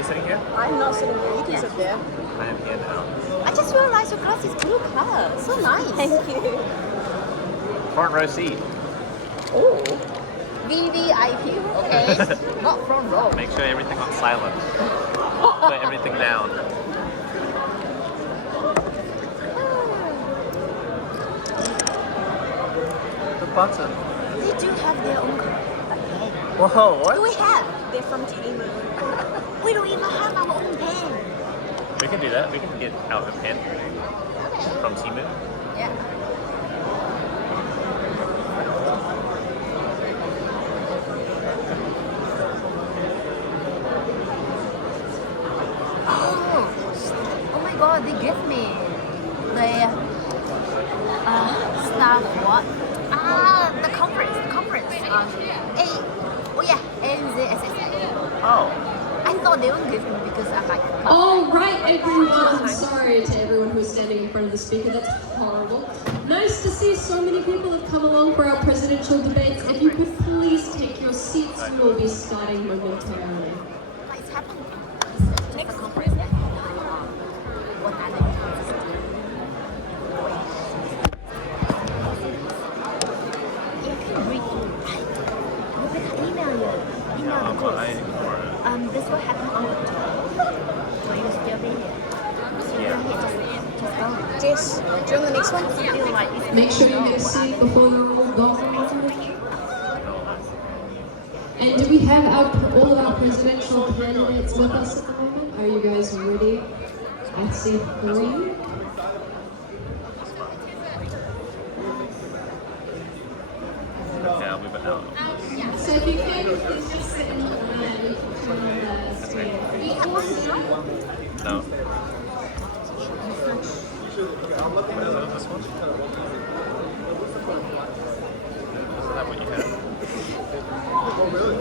you sitting here? I'm not sitting here. You can sit there. I am here now. I just realized your class is blue color. So nice. Thank you. Front row seat. Oh. VVIP, okay? Not front row. Make sure everything on silent. Put everything down. The button. They do have their own color. Whoa, what? Do we have? They're from Timu. We don't even have our own pen. We can do that. We can get out a pen from Timu. Yeah. Oh my god, they give me the staff what? The conference. AUSA. Oh. I thought they would give me because I'm like. All right, everyone. I'm sorry to everyone who's standing in front of the speaker. That's horrible. Nice to see so many people have come along for our presidential debates. If you could please take your seats, we will be starting momentarily. It's happening. Next conference. What this will happen on October. Will you still be here? Just go. Jess, do you want the next one? Feel like it's Make sure you get a seat before you're all gone. And do we have all of our presidential candidates with us at the moment? Are you guys ready? I see 3. Yeah, we went out. So if you can, please just sit in the line. We can turn on the screen. No. What is it, this one? Is that what you have? Oh, really?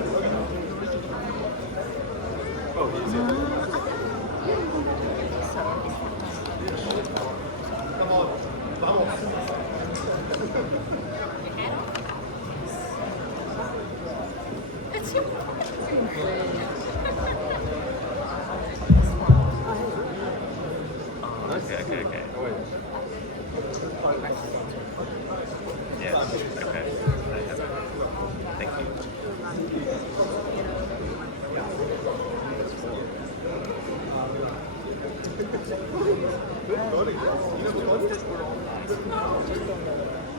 Oh, easy. Come on. Vamos. Okay. Yes, okay. I have it. Thank you.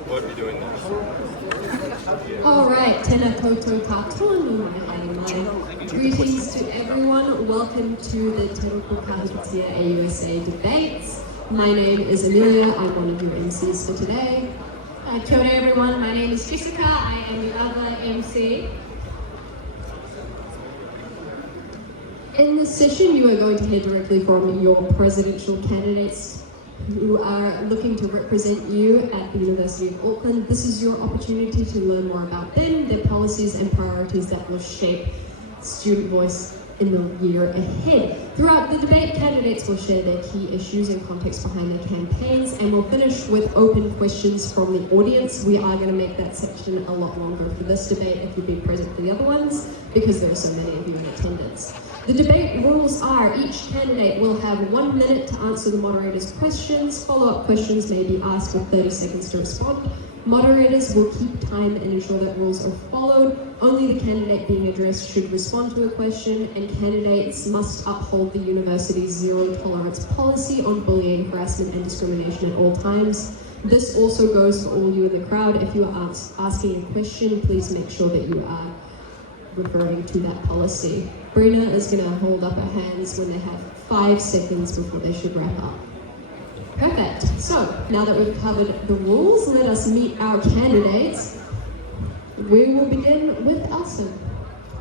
What are you doing now? All right, tēnā koutou kātoa, greetings to everyone. Welcome to the Te Roko Kahutia AUSA debates. My name is Amelia. I'm one of your MCs for today. Kia ora everyone, my name is Jessica. I am the other MC. In this session, you are going to hear directly from your presidential candidates who are looking to represent you at the University of Auckland. This is your opportunity to learn more about them, their policies and priorities that will shape student voice in the year ahead. Throughout the debate, candidates will share their key issues and context behind their campaigns, and we'll finish with open questions from the audience. We are going to make that section a lot longer for this debate if you've been present for the other ones, because there are so many of you in attendance. The debate rules are each candidate will have 1 minute to answer the moderator's questions. Follow-up questions may be asked with 30 seconds to respond. Moderators will keep time and ensure that rules are followed. Only the candidate being addressed should respond to a question, and candidates must uphold the university's zero tolerance policy on bullying, harassment and discrimination at all times. This also goes for all you in the crowd. If you are asking a question, please make sure that you are referring to that policy. Brina is going to hold up her hands when they have 5 seconds before they should wrap up. Perfect. So, now that we've covered the rules, let us meet our candidates. We will begin with Elson.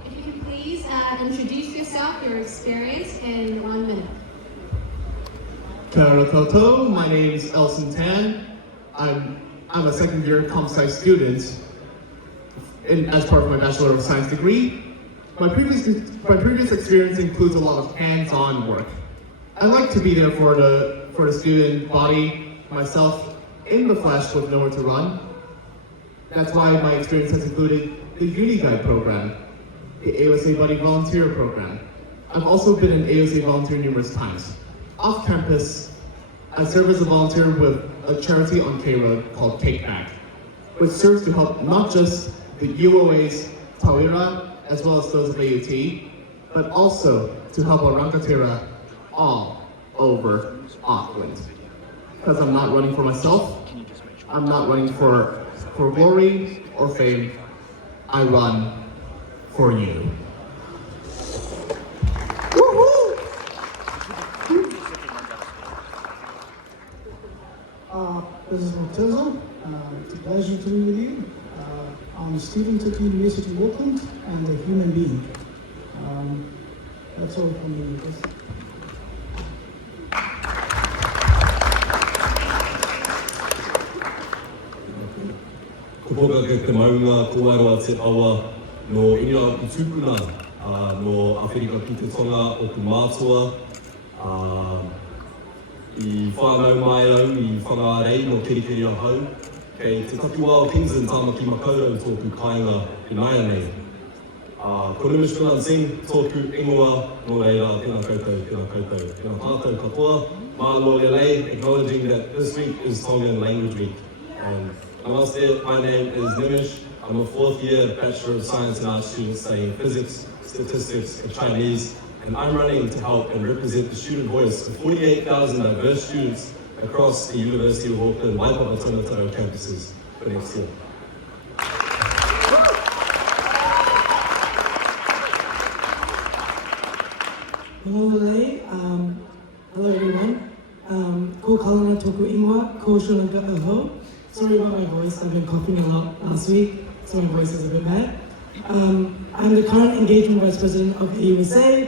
If you could please introduce yourself, your experience in 1 minute. Kia ora koutou, my name is Elson Tan. I'm a second year comp sci student as part of my Bachelor of Science degree. My previous experience includes a lot of hands-on work. I like to be there for the student body, myself in the flesh with nowhere to run. That's why my experience has included the Uni Guide program, the AUSA Buddy Volunteer program, I've also been an AUSA volunteer numerous times. Off campus, I serve as a volunteer with a charity on K Road called Take Back, which serves to help not just the UOA's Tawira, as well as those of AUT, but also to help our Rankatira all over Auckland. Because I'm not running for myself, I'm not running for glory or fame, I run for you. This is Murtaza. It's a pleasure to be with you. I'm a student at the University of Auckland and a human being. That's all from me. Ko poka ke te maunga ko aroa te awa no inga i tūpuna no Awherika ki te tonga o ku mātua I whānau mai au I whangārei no kerikeri a hau kei te tapuā o Kingston tāma ki makaurau tōku kāinga I Naia nei. Ko Nimishkulan Singh tōku ingoa no reira tēnā koutou, tēnā koutou, tēnā tātou katoa. Mālo lei, acknowledging that this week is Tongan Language Week. And I must say, my name is Nimish. I'm a 4th year Bachelor of Science and Arts student studying physics, statistics, and Chinese. And I'm running to help and represent the student voice of 48,000 diverse students across the University of Auckland, Waipapa Tōngataro campuses for next year. Hello everyone. Ko kalana tōku ingoa, ko Sri Lanka aho. Sorry about my voice, I've been coughing a lot last week, so my voice is a bit bad. I'm the current Engagement Vice President of AUSA,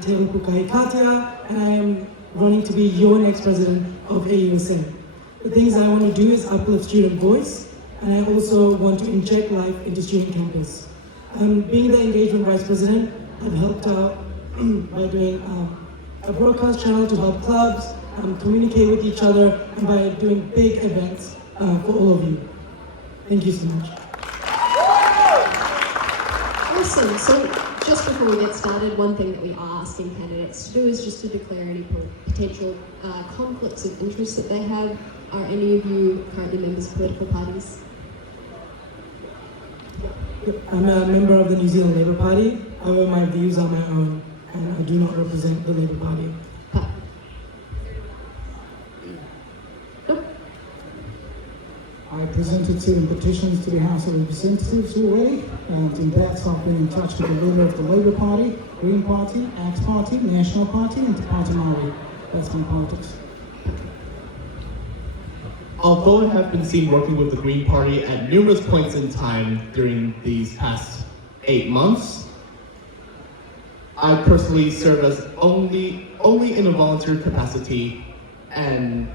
Te Rupukai Katia, and I am running to be your next President of AUSA. The things I want to do is uplift student voice, and I also want to inject life into student campus. Being the Engagement Vice President, I've helped out by doing a broadcast channel to help clubs communicate with each other and by doing big events for all of you. Thank you so much. Awesome. So just before we get started, one thing that we are asking candidates to do is just to declare any potential conflicts of interest that they have. Are any of you currently members of political parties? I'm a member of the New Zealand Labour Party. However, my views are my own, and I do not represent the Labour Party. I presented 7 petitions to the House of Representatives already, and in that I've been in touch with the leader of the Labour Party, Green Party, ACT Party, National Party, and Te Party Māori. That's my politics. Although I have been seen working with the Green Party at numerous points in time during these past 8 months, I personally serve as only in a volunteer capacity, and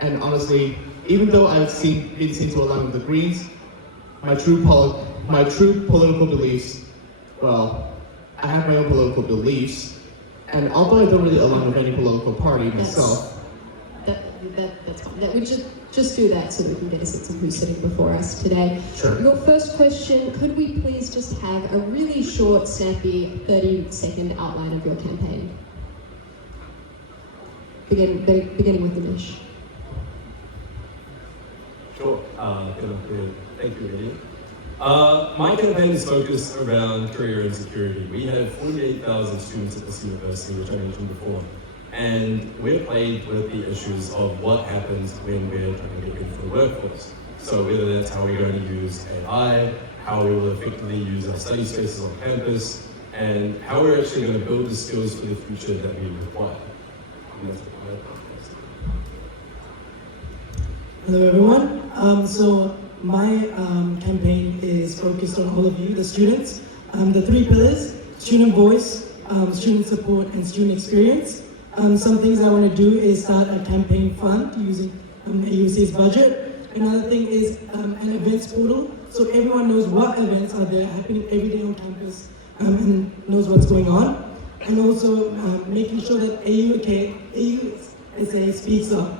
honestly, even though I've been seen to align with the Greens, my true political beliefs, well, I have my own political beliefs, and although I don't really align with any political party myself, That's fine. That we just do that so that we can get a sense of who's sitting before us today. Sure. Your first question, could we please just have a really short, snappy, 30-second outline of your campaign? Beginning with Dinesh. Sure. Thank you, Eddie. My campaign is focused around career insecurity. We have 48,000 students at this university, which I mentioned before, and we're plagued with the issues of what happens when we're trying to get ready for the workforce. So whether that's how we're going to use AI, how we will effectively use our study spaces on campus, and how we're actually going to build the skills for the future that we require. Hello everyone. So my campaign is focused on all of you, the students. The 3 pillars: student voice, student support, and student experience. Some things I want to do is start a campaign fund using AUSA's budget. Another thing is an events portal, so everyone knows what events are there happening every day on campus and knows what's going on. And also making sure that AUSA speaks up.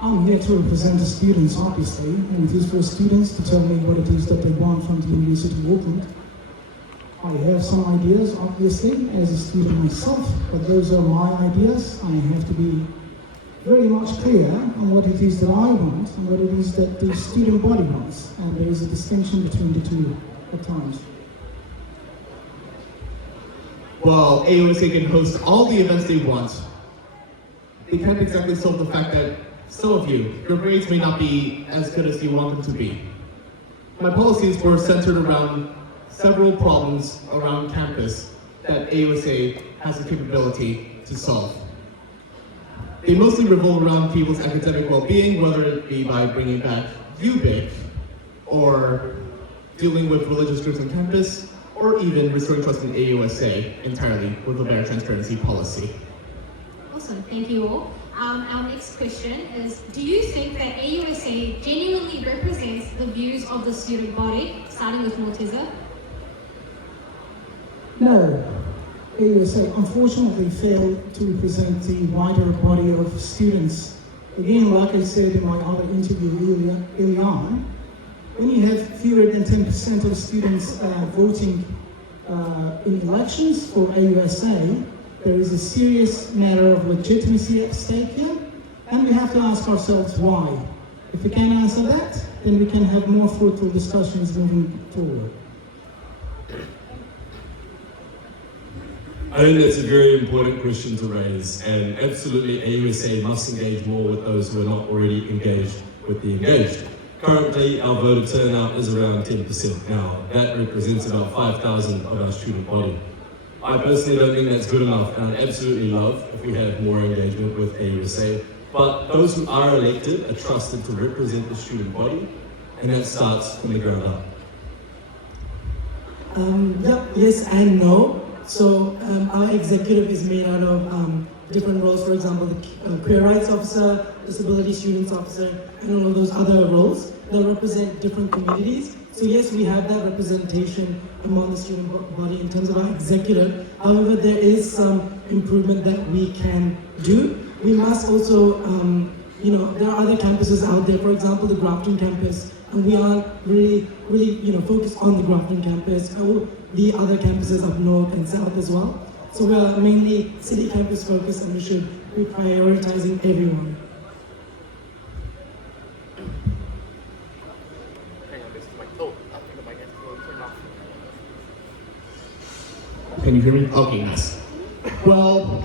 I'm here to represent the students, obviously, and it is for students to tell me what it is that they want from the University of Auckland. I have some ideas, obviously, as a student myself, but those are my ideas. I have to be very much clear on what it is that I want and what it is that the student body wants. And there is a distinction between the two at times. While AUSA can host all the events they want, they can't exactly solve the fact that some of you, your grades may not be as good as you want them to be. My policies were centered around several problems around campus that AUSA has the capability to solve. They mostly revolve around people's academic well-being, whether it be by bringing back UBIC, or dealing with religious groups on campus, or even restoring trust in AUSA entirely with a better transparency policy. Awesome, thank you all. Our next question is, do you think that AUSA genuinely represents the views of the student body, starting with Morteza? No, AUSA unfortunately failed to represent the wider body of students. Again, like I said in my other interview early on, when you have fewer than 10% of students voting in elections for AUSA, there is a serious matter of legitimacy at stake here, and we have to ask ourselves why. If we can answer that, then we can have more fruitful discussions moving forward. I think that's a very important question to raise, and absolutely AUSA must engage more with those who are not already engaged with the engaged. Currently, our voter turnout is around 10% now. That represents about 5,000 of our student body. I personally don't think that's good enough, and I'd absolutely love if we had more engagement with AUSA. But those who are elected are trusted to represent the student body, and that starts from the ground up. Yes and no. So our executive is made out of different roles, for example, the Queer Rights Officer, Disability Students Officer, and all of those other roles that represent different communities. So yes, we have that representation among the student body in terms of our executive. However, there is some improvement that we can do. We must also, there are other campuses out there, for example, the Grafton campus, and we are really, focused on the Grafton campus, or the other campuses up north and south as well. So we are mainly city campus focused, and we should be prioritizing everyone. Can you hear me? Okay, nice. Well,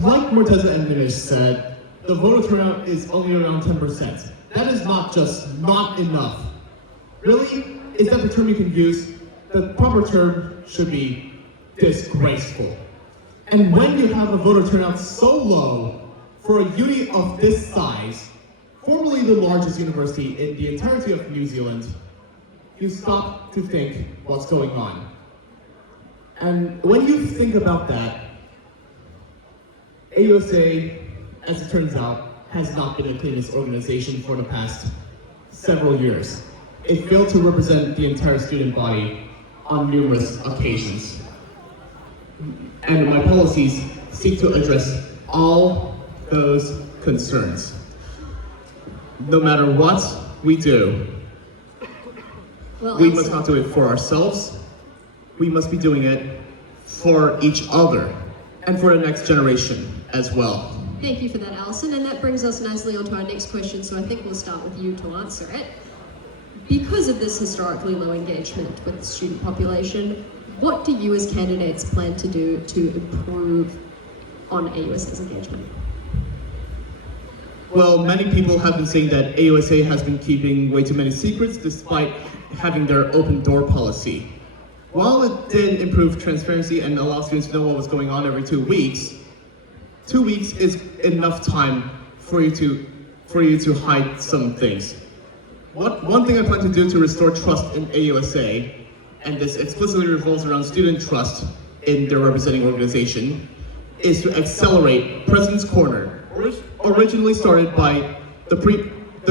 like Morteza and Dinesh said, the voter turnout is only around 10%. That is not just not enough. Really, is that the term you can use? The proper term should be disgraceful. And when you have a voter turnout so low for a uni of this size, formerly the largest university in the entirety of New Zealand, you stop to think what's going on. And when you think about that, AUSA, as it turns out, has not been the cleanest organization for the past several years. It failed to represent the entire student body on numerous occasions. And my policies seek to address all those concerns. No matter what we do, we must not do it for ourselves. We must be doing it for each other and for the next generation as well. Thank you for that, Alison, and that brings us nicely onto our next question, so I think we'll start with you to answer it. Because of this historically low engagement with the student population, what do you as candidates plan to do to improve on AUSA's engagement? Well, many people have been saying that AUSA has been keeping way too many secrets despite having their open door policy. While it did improve transparency and allow students to know what was going on every 2 weeks, 2 weeks is enough time for you to hide some things. One thing I plan to do to restore trust in AUSA, and this explicitly revolves around student trust in their representing organization, is to accelerate President's Corner, originally started by the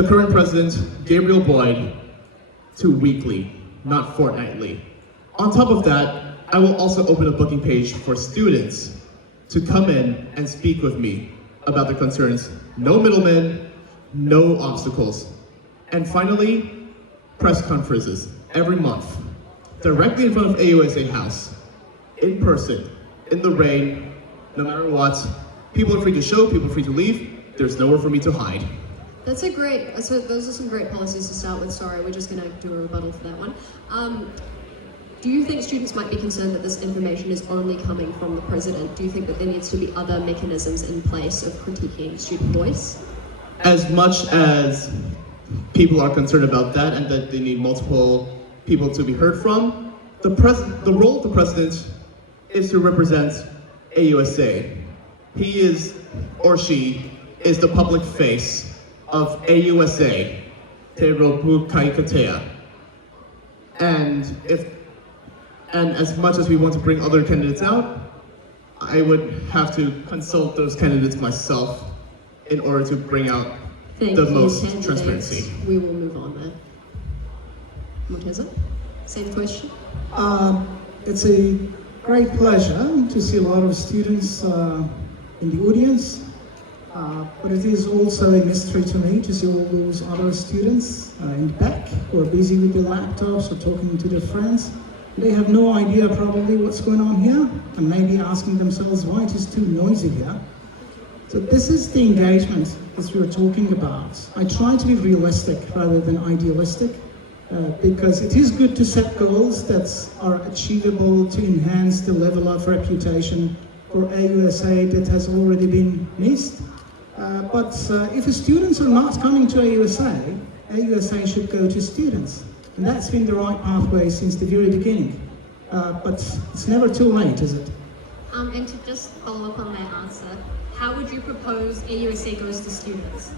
current president, Gabriel Boyd, to weekly, not fortnightly. On top of that, I will also open a booking page for students to come in and speak with me about their concerns. No middlemen, no obstacles. And finally, press conferences every month, directly in front of AUSA House, in person, in the rain, no matter what. People are free to show, people are free to leave. There's nowhere for me to hide. That's a great, so those are some great policies to start with. Sorry, we're just gonna do a rebuttal for that one. Do you think students might be concerned that this information is only coming from the president? Do you think that there needs to be other mechanisms in place of critiquing student voice? As much as people are concerned about that and that they need multiple people to be heard from, the role of the president is to represent AUSA. He is, or she, is the public face of AUSA, Te Ropu Kaikatea. And as much as we want to bring other candidates out, I would have to consult those candidates myself in order to bring out the most transparency. We will move on there. Monteza, same question. It's a great pleasure to see a lot of students in the audience, but it is also a mystery to me to see all those other students in the back who are busy with their laptops or talking to their friends. They have no idea probably what's going on here and maybe asking themselves why it is too noisy here. So this is the engagement that we were talking about. I try to be realistic rather than idealistic because it is good to set goals that are achievable to enhance the level of reputation for AUSA that has already been missed. But if the students are not coming to AUSA, AUSA should go to students. And that's been the right pathway since the very beginning. But it's never too late, is it? And to just follow up on that answer, how would you propose AUSA goes to students?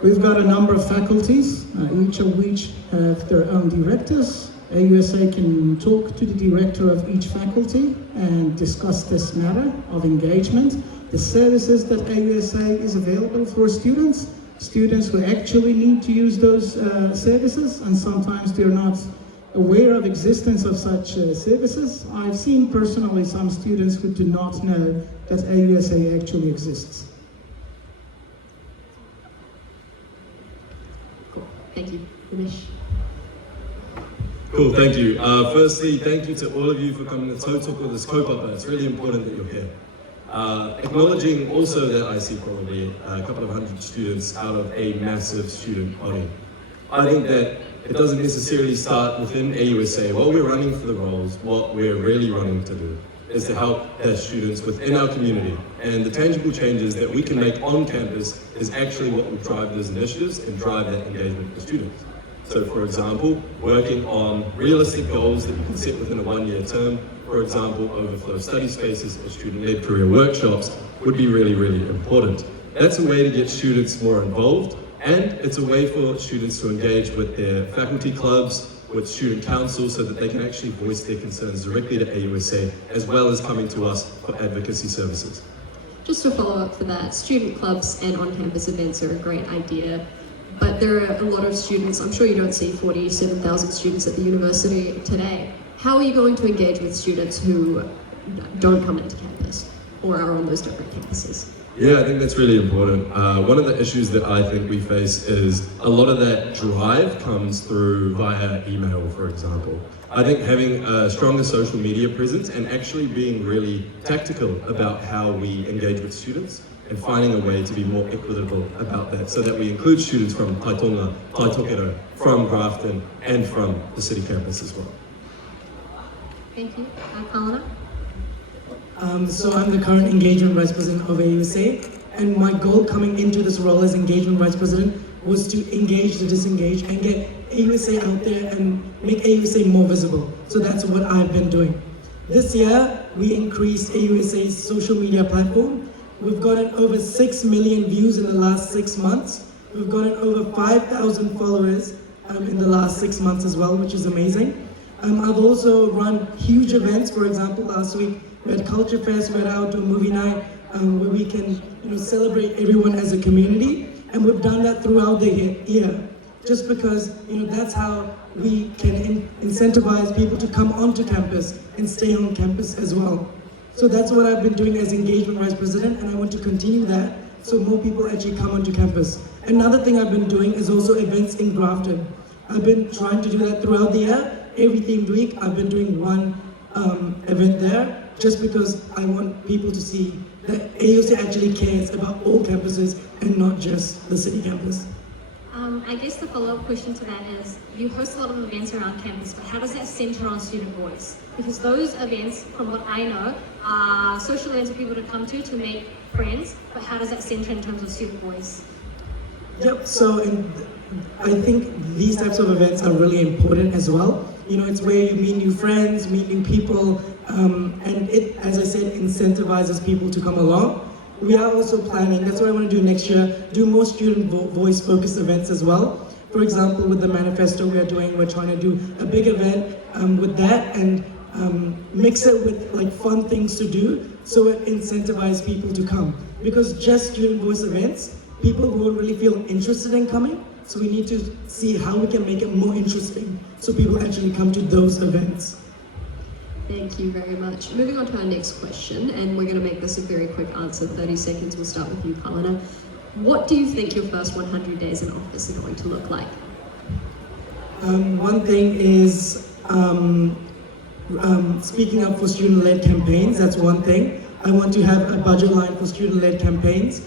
We've got a number of faculties, each of which have their own directors. AUSA can talk to the director of each faculty and discuss this matter of engagement, the services that AUSA is available for students who actually need to use those services, and sometimes they're not aware of existence of such services. I've seen personally some students who do not know that AUSA actually exists. Cool, thank you. Ramesh. Cool, thank you. Firstly, thank you to all of you for coming to talk with this kaupapa. It's really important that you're here. Acknowledging also that I see probably a couple of hundred students out of a massive student body. I think that it doesn't necessarily start within AUSA. While we're running for the roles, what we're really running to do is to help the students within our community. And the tangible changes that we can make on campus is actually what will drive those initiatives and drive that engagement with students. So for example, working on realistic goals that you can set within a one-year term, for example, overflow study spaces or student-led career workshops would be really, really important. That's a way to get students more involved, and it's a way for students to engage with their faculty clubs, with student council, so that they can actually voice their concerns directly to AUSA, as well as coming to us for advocacy services. Just to follow up for that, student clubs and on-campus events are a great idea, but there are a lot of students. I'm sure you don't see 47,000 students at the university today. How are you going to engage with students who don't come into campus or are on those different campuses? Yeah, I think that's really important. One of the issues that I think we face is a lot of that drive comes through via email, for example. I think having a stronger social media presence and actually being really tactical about how we engage with students and finding a way to be more equitable about that so that we include students from Taitonga, Taitokero, from Grafton and from the city campus as well. Thank you. Kalana? So I'm the current engagement vice president of AUSA, and my goal coming into this role as engagement vice president was to engage the disengaged and get AUSA out there and make AUSA more visible. So that's what I've been doing. This year, we increased AUSA's social media platform. We've gotten over 6 million views in the last 6 months. We've gotten over 5,000 followers in the last 6 months as well, which is amazing. I've also run huge events. For example, last week we had Culture Fest, we had outdoor movie night, where we can celebrate everyone as a community. And we've done that throughout the year, just because that's how we can incentivize people to come onto campus and stay on campus as well. So that's what I've been doing as engagement vice president, and I want to continue that so more people actually come onto campus. Another thing I've been doing is also events in Grafton. I've been trying to do that throughout the year. Every themed week, I've been doing one event there, just because I want people to see that AUSA actually cares about all campuses and not just the city campus. I guess the follow-up question to that is, you host a lot of events around campus, but how does that center on student voice? Because those events, from what I know, are social events for people to come to make friends, but how does that center in terms of student voice? Yep, so I think these types of events are really important as well. You know, it's where you meet new friends, meet new people, and it, as I said, incentivizes people to come along. We are also planning, that's what I want to do next year, do more student voice focused events as well. For example, with the manifesto we're trying to do a big event with that and mix it with like fun things to do so it incentivizes people to come. Because just student voice events, people won't really feel interested in coming, so we need to see how we can make it more interesting so people actually come to those events. Thank you very much. Moving on to our next question, and we're going to make this a very quick answer, 30 seconds. We'll start with you, Kalina. What do you think your first 100 days in office are going to look like? One thing is speaking up for student-led campaigns, that's one thing. I want to have a budget line for student-led campaigns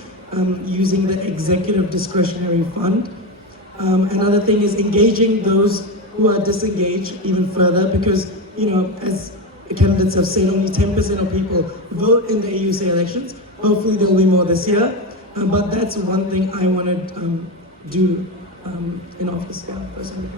using the executive discretionary fund. Another thing is engaging those who are disengaged even further because, you know, as the candidates have said, only 10% of people vote in the AUSA elections. Hopefully there'll be more this year. But that's one thing I want to do in office. Yeah, personally.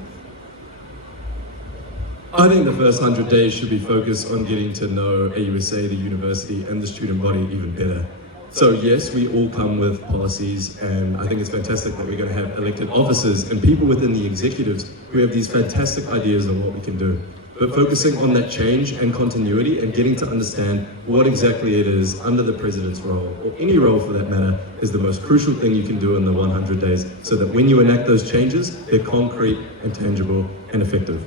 I think the first 100 days should be focused on getting to know AUSA, the university, and the student body even better. So yes, we all come with policies, and I think it's fantastic that we're going to have elected officers and people within the executives who have these fantastic ideas on what we can do. But focusing on that change and continuity and getting to understand what exactly it is under the president's role, or any role for that matter, is the most crucial thing you can do in the 100 days so that when you enact those changes, they're concrete and tangible and effective.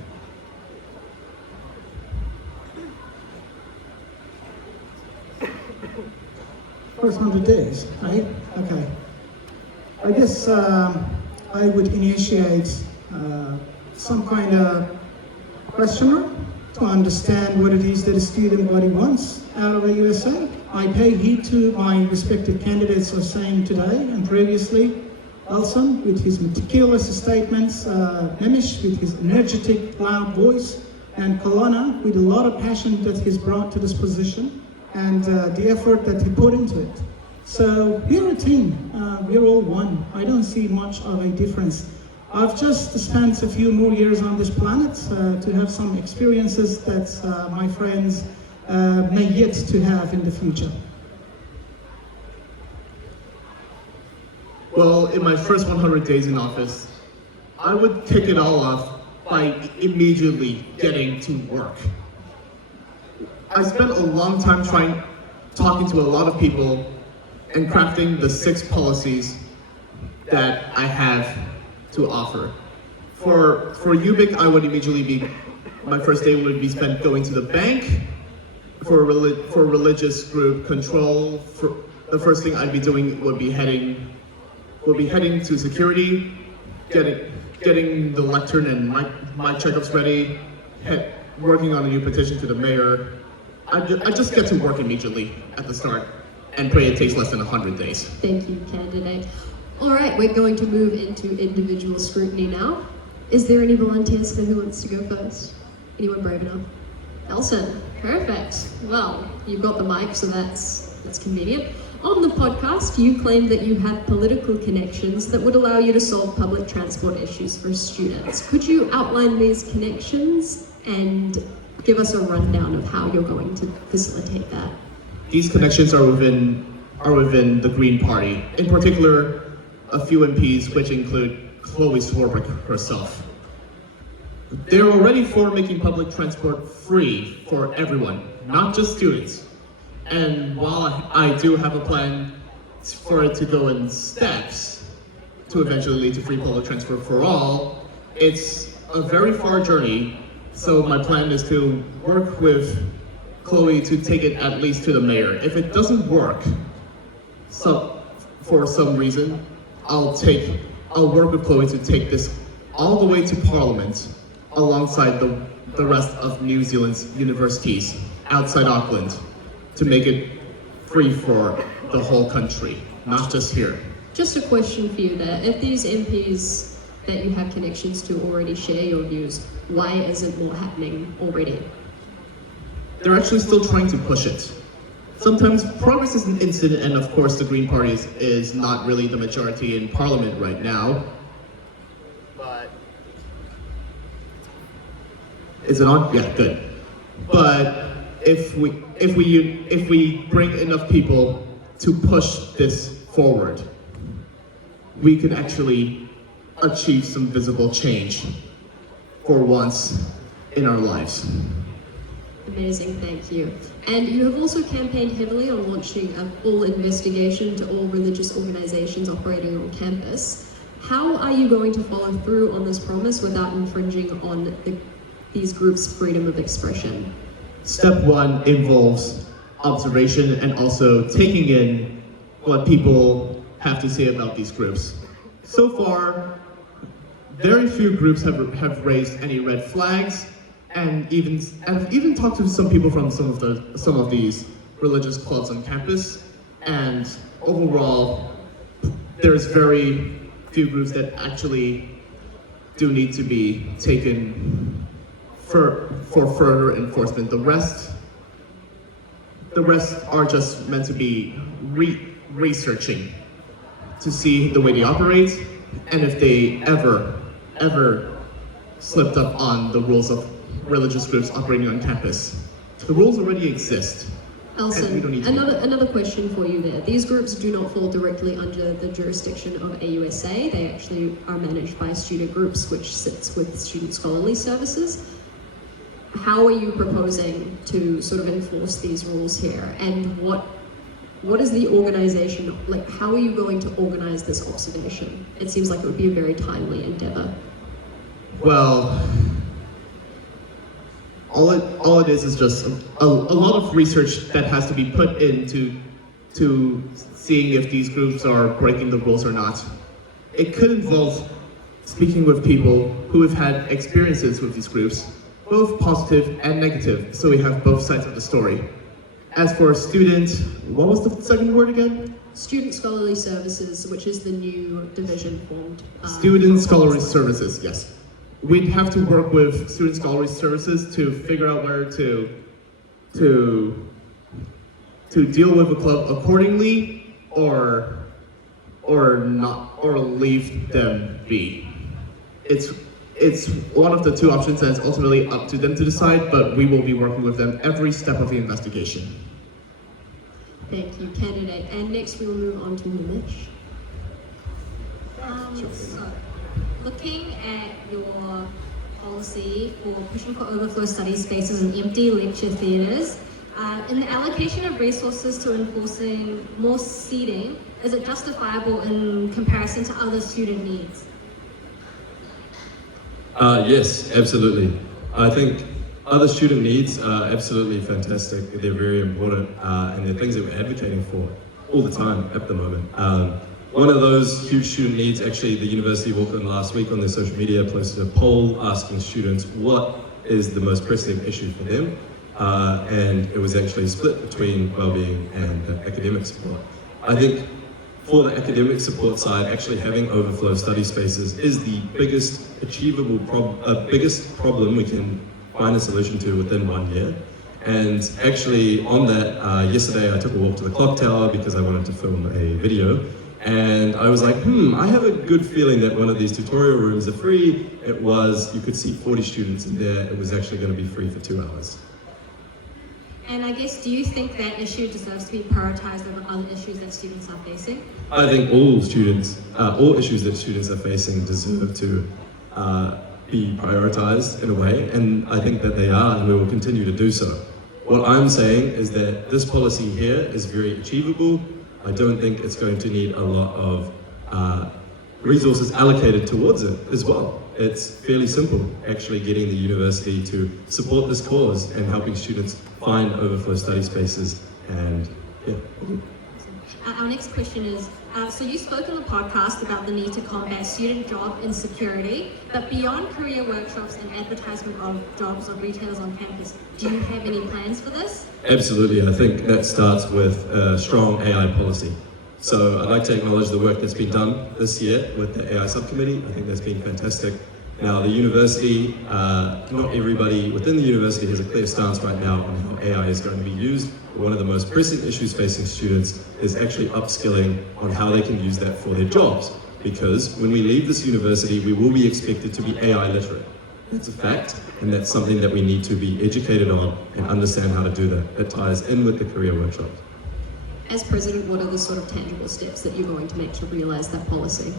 First 100 days, right? Okay. I guess I would initiate some kind of questionnaire to understand what it is that a student body wants out of AUSA. I pay heed to my respective candidates are saying today and previously. Elson with his meticulous statements, Nemish with his energetic, loud voice, and Kalana with a lot of passion that he's brought to this position and the effort that he put into it. So we're a team, we're all one. I don't see much of a difference. I've just spent a few more years on this planet to have some experiences that my friends may yet to have in the future. Well, in my first 100 days in office, I would kick it all off by immediately getting to work. I spent a long time talking to a lot of people and crafting the 6 policies that I have to offer. For UBIC, I would immediately my first day would be spent going to the bank. For religious group control, the first thing I'd be doing would be heading to security, getting the lectern and my checkups ready, working on a new petition to the mayor. I just get to work immediately at the start and pray it takes less than 100 days. Thank you, candidate. All right, we're going to move into individual scrutiny now. Is there any volunteers for who wants to go first? Anyone brave enough? Elson, perfect. Well, you've got the mic, so that's convenient. On the podcast, you claimed that you had political connections that would allow you to solve public transport issues for students. Could you outline these connections and give us a rundown of how you're going to facilitate that? These connections are within the Green Party. In particular, a few MPs, which include Chloe Swarbrick herself. They're already for making public transport free for everyone, not just students. And while I do have a plan for it to go in steps to eventually lead to free public transport for all, it's a very far journey. So my plan is to work with Chloe to take it at least to the mayor. If it doesn't work, for some reason, I'll work with Chloe to take this all the way to Parliament, alongside the rest of New Zealand's universities outside Auckland to make it free for the whole country, not just here. Just a question for you there. If these MPs that you have connections to already share your views, why isn't more happening already? They're actually still trying to push it. Sometimes progress is an instant, and of course the Green Party is not really the majority in Parliament right now. But is it on? Yeah, good. But if we bring enough people to push this forward, we can actually achieve some visible change for once in our lives. Amazing, thank you. And you have also campaigned heavily on launching a full investigation to all religious organizations operating on campus. How are you going to follow through on this promise without infringing on these groups' freedom of expression? Step one involves observation and also taking in what people have to say about these groups. So far, very few groups have raised any red flags, and I've even talked to some people from some of these religious clubs on campus, and overall, there's very few groups that actually do need to be taken for further enforcement. The rest are just meant to be researching to see the way they operate, and if they ever slipped up on the rules of religious groups operating on campus. The rules already exist. Elson, another question for you there. These groups do not fall directly under the jurisdiction of AUSA. They actually are managed by student groups, which sits with student scholarly services. How are you proposing to sort of enforce these rules here? And what is the organization, like how are you going to organize this observation? It seems like it would be a very timely endeavor. Well, all it is just a lot of research that has to be put into seeing if these groups are breaking the rules or not. It could involve speaking with people who have had experiences with these groups, both positive and negative, so we have both sides of the story. As for student, what was the second word again? Student Scholarly Services, which is the new division formed. Student Scholarly Services, yes. We'd have to work with Student Scholarly Services to figure out where to deal with a club accordingly, or not, or leave them be. It's one of the two options, and it's ultimately up to them to decide, but we will be working with them every step of the investigation. Thank you, candidate. And next we will move on to Nimish. So, looking at your policy for pushing for overflow study spaces and empty lecture theatres, in the allocation of resources to enforcing more seating, is it justifiable in comparison to other student needs? Yes, absolutely. I think other student needs are absolutely fantastic. They're very important, and they're things that we're advocating for all the time at the moment. One of those huge student needs, actually, the University of Auckland last week on their social media posted a poll asking students what is the most pressing issue for them, and it was actually split between wellbeing and academic support. I think for the academic support side, actually having overflow study spaces is the biggest achievable biggest problem we can find a solution to within 1 year. And actually on that, yesterday I took a walk to the clock tower because I wanted to film a video. And I was like, I have a good feeling that one of these tutorial rooms are free. It was, you could see 40 students in there. It was actually going to be free for 2 hours. And I guess, do you think that issue deserves to be prioritized over other issues that students are facing? I think all issues that students are facing deserve to be prioritized in a way, and I think that they are, and we will continue to do so. What I'm saying is that this policy here is very achievable. I don't think it's going to need a lot of resources allocated towards it as well. It's fairly simple, actually getting the university to support this cause and helping students find overflow study spaces, and yeah. Our next question is, So you spoke on the podcast about the need to combat student job insecurity, but beyond career workshops and advertisement of jobs or retailers on campus, do you have any plans for this? Absolutely, I think that starts with a strong AI policy. So I'd like to acknowledge the work that's been done this year with the AI subcommittee. I think that's been fantastic. Now the university, not everybody within the university has a clear stance right now on how AI is going to be used. But one of the most pressing issues facing students is actually upskilling on how they can use that for their jobs. Because when we leave this university, we will be expected to be AI literate. That's a fact, and that's something that we need to be educated on and understand how to do that. That ties in with the career workshops. As president, what are the sort of tangible steps that you're going to make to realise that policy?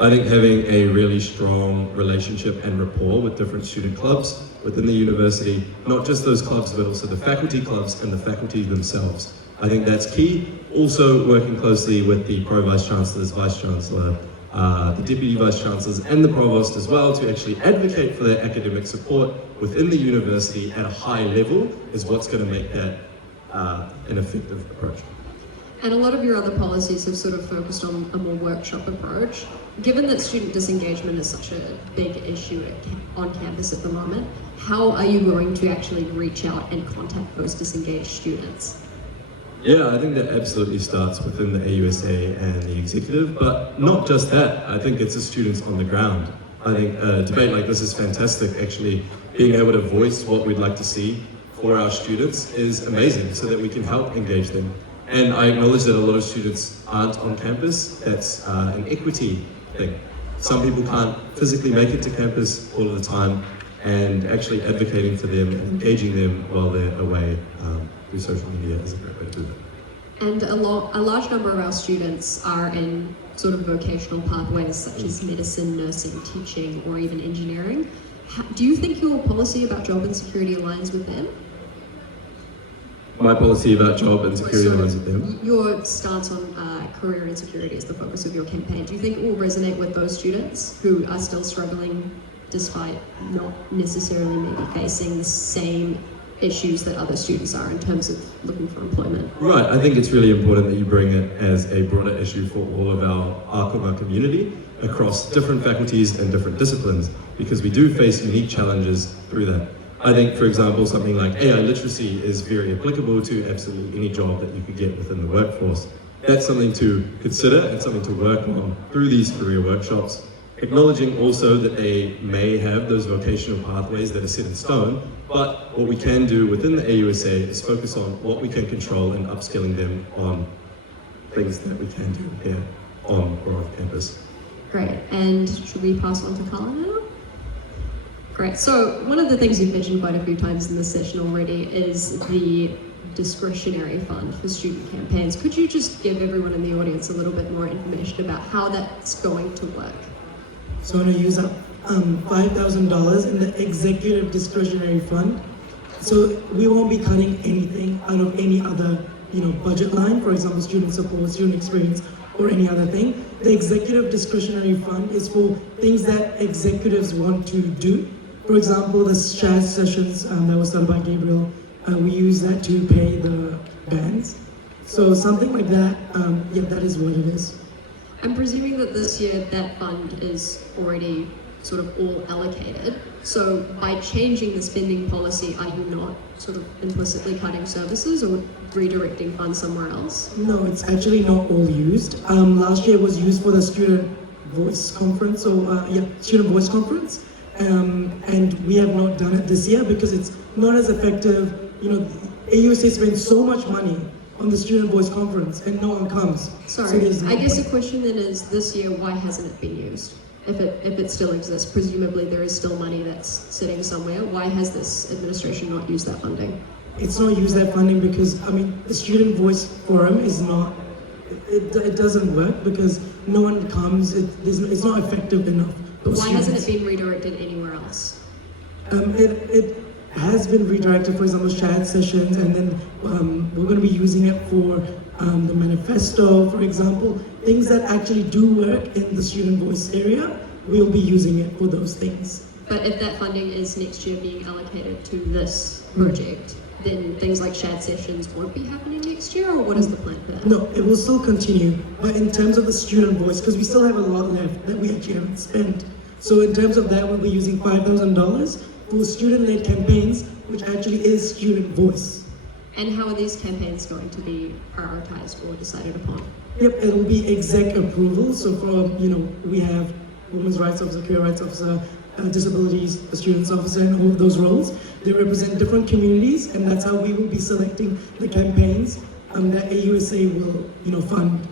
I think having a really strong relationship and rapport with different student clubs within the university, not just those clubs, but also the faculty clubs and the faculty themselves. I think that's key. Also working closely with the Pro-Vice Chancellors, Vice Chancellor, the Deputy Vice Chancellors and the Provost as well to actually advocate for their academic support within the university at a high level is what's going to make that an effective approach. And a lot of your other policies have sort of focused on a more workshop approach. Given that student disengagement is such a big issue on campus at the moment, how are you going to actually reach out and contact those disengaged students? Yeah, I think that absolutely starts within the AUSA and the executive, but not just that. I think it's the students on the ground. I think a debate like this is fantastic. Actually, being able to voice what we'd like to see for our students is amazing so that we can help engage them. And I acknowledge that a lot of students aren't on campus. That's an equity thing. Some people can't physically make it to campus all of the time, and actually advocating for them and engaging them while they're away through social media is a great way to do that. And a large number of our students are in sort of vocational pathways such as medicine, nursing, teaching, or even engineering. Do you think your policy about job insecurity aligns with them? My policy about job insecurity aligns with them. Your stance on career insecurity is the focus of your campaign. Do you think it will resonate with those students who are still struggling despite not necessarily maybe facing the same issues that other students are in terms of looking for employment? Right, I think it's really important that you bring it as a broader issue for all of our community across different faculties and different disciplines, because we do face unique challenges through that. I think, for example, something like AI literacy is very applicable to absolutely any job that you could get within the workforce. That's something to consider and something to work on through these career workshops, acknowledging also that they may have those vocational pathways that are set in stone, but what we can do within the AUSA is focus on what we can control and upskilling them on things that we can do here on or off campus. Great, and should we pass on to Colin now? Great, so one of the things you've mentioned quite a few times in this session already is the discretionary fund for student campaigns. Could you just give everyone in the audience a little bit more information about how that's going to work? So I'm going to use up $5,000 in the executive discretionary fund. So we won't be cutting anything out of any other, budget line, for example, student support, student experience, or any other thing. The executive discretionary fund is for things that executives want to do. For example, the chat sessions that was done by Gabriel, we use that to pay the bands. So something like that, that is what it is. I'm presuming that this year that fund is already sort of all allocated. So by changing the spending policy, are you not sort of implicitly cutting services or redirecting funds somewhere else? No, it's actually not all used. Last year it was used for the student voice conference, student voice conference. And we have not done it this year because it's not as effective. AUSA spends so much money on the student voice conference and no one comes. Sorry, So I guess the question then is this year, why hasn't it been used? If it still exists, presumably there is still money that's sitting somewhere. Why has this administration not used that funding? It's not used that funding because, the student voice forum is not, it doesn't work because no one comes, it's not effective enough. Why hasn't it been redirected anywhere else? It has been redirected, for example, chat sessions, and then we're going to be using it for the manifesto, for example, things that actually do work in the student voice area. We'll be using it for those things. But if that funding is next year being allocated to this project, then things like shared sessions won't be happening next year, or what is the plan for that? No, it will still continue, but in terms of the student voice, because we still have a lot left that we actually haven't spent. So in terms of that, we'll be using $5,000 for student-led campaigns, which actually is student voice. And how are these campaigns going to be prioritized or decided upon? Yep, it'll be exec approval. So from, we have Women's Rights Officer, Queer Rights Officer, Disabilities Students Officer, and all of those roles. They represent different communities, and that's how we will be selecting the campaigns that AUSA will, fund.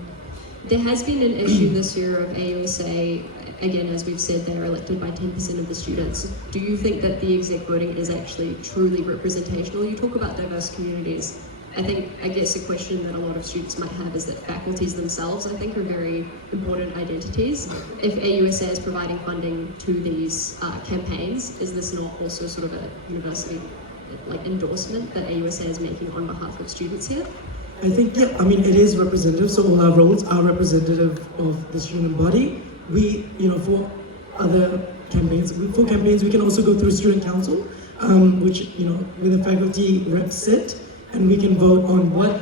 There has been an issue this year of AUSA, again, as we've said, they're elected by 10% of the students. Do you think that the exec voting is actually truly representational? You talk about diverse communities. I guess a question that a lot of students might have is that faculties themselves, I think, are very important identities. If AUSA is providing funding to these campaigns, is this not also sort of a university endorsement that AUSA is making on behalf of students here? I think, it is representative, so all our roles are representative of the student body. We, for other campaigns, we can also go through student council, which, where the faculty reps sit, and we can vote on what,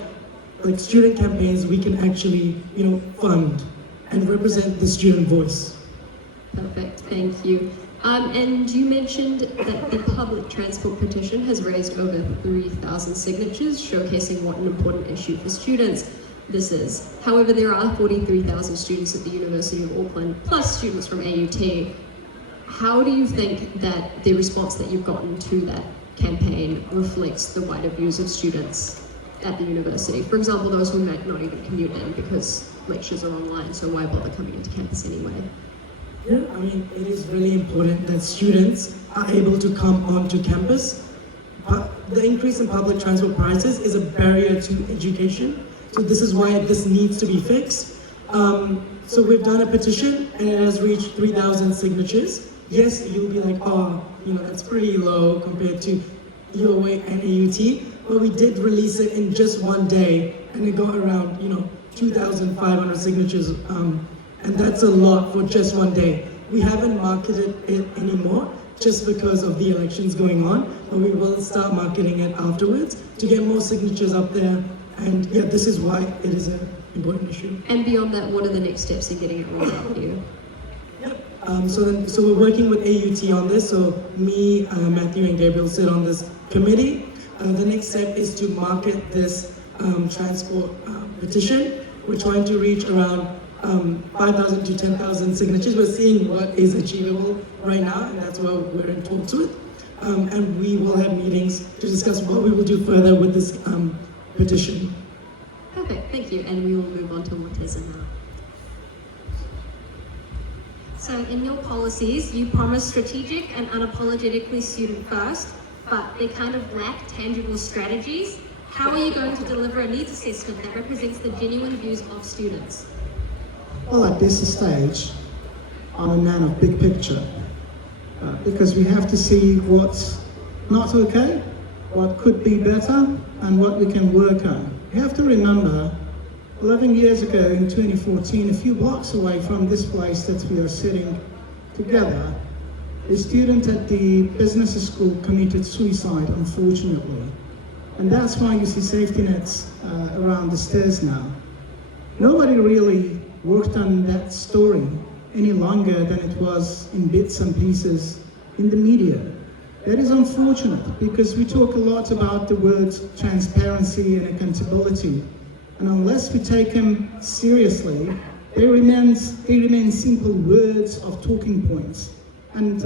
student campaigns we can actually, fund and represent the student voice. Perfect, thank you. And you mentioned that the public transport petition has raised over 3,000 signatures, showcasing what an important issue for students this is. However, there are 43,000 students at the University of Auckland, plus students from AUT. How do you think that the response that you've gotten to that campaign reflects the wider views of students at the university? For example, those who might not even commute in because lectures are online, so why bother coming into campus anyway? Yeah, it is really important that students are able to come onto campus. The increase in public transport prices is a barrier to education. So this is why this needs to be fixed. So we've done a petition and it has reached 3,000 signatures. Yes, you'll be like, that's pretty low compared to UOA and AUT, but we did release it in just one day and it got around, 2,500 signatures. And that's a lot for just one day. We haven't marketed it anymore just because of the elections going on, but we will start marketing it afterwards to get more signatures up there. And yeah, this is why it is an important issue. And beyond that, what are the next steps in getting it rolled out for you? So we're working with AUT on this. So me, Matthew, and Gabriel sit on this committee. The next step is to market this transport petition. We're trying to reach around 5,000 to 10,000 signatures. We're seeing what is achievable right now, and that's what we're in talks with. And we will have meetings to discuss what we will do further with this petition. Perfect, thank you. And we will move on to Morteza now. So in your policies, you promise strategic and unapologetically student first, but they kind of lack tangible strategies. How are you going to deliver a needs assessment that represents the genuine views of students? Well, at this stage, I'm a man of big picture, because we have to see what's not okay, what could be better, and what we can work on. You have to remember, 11 years ago in 2014, a few blocks away from this place that we are sitting together, a student at the business school committed suicide, unfortunately. And that's why you see safety nets around the stairs now. Nobody really worked on that story any longer than it was in bits and pieces in the media. That is unfortunate because we talk a lot about the words transparency and accountability. And unless we take them seriously, they remain simple words of talking points. And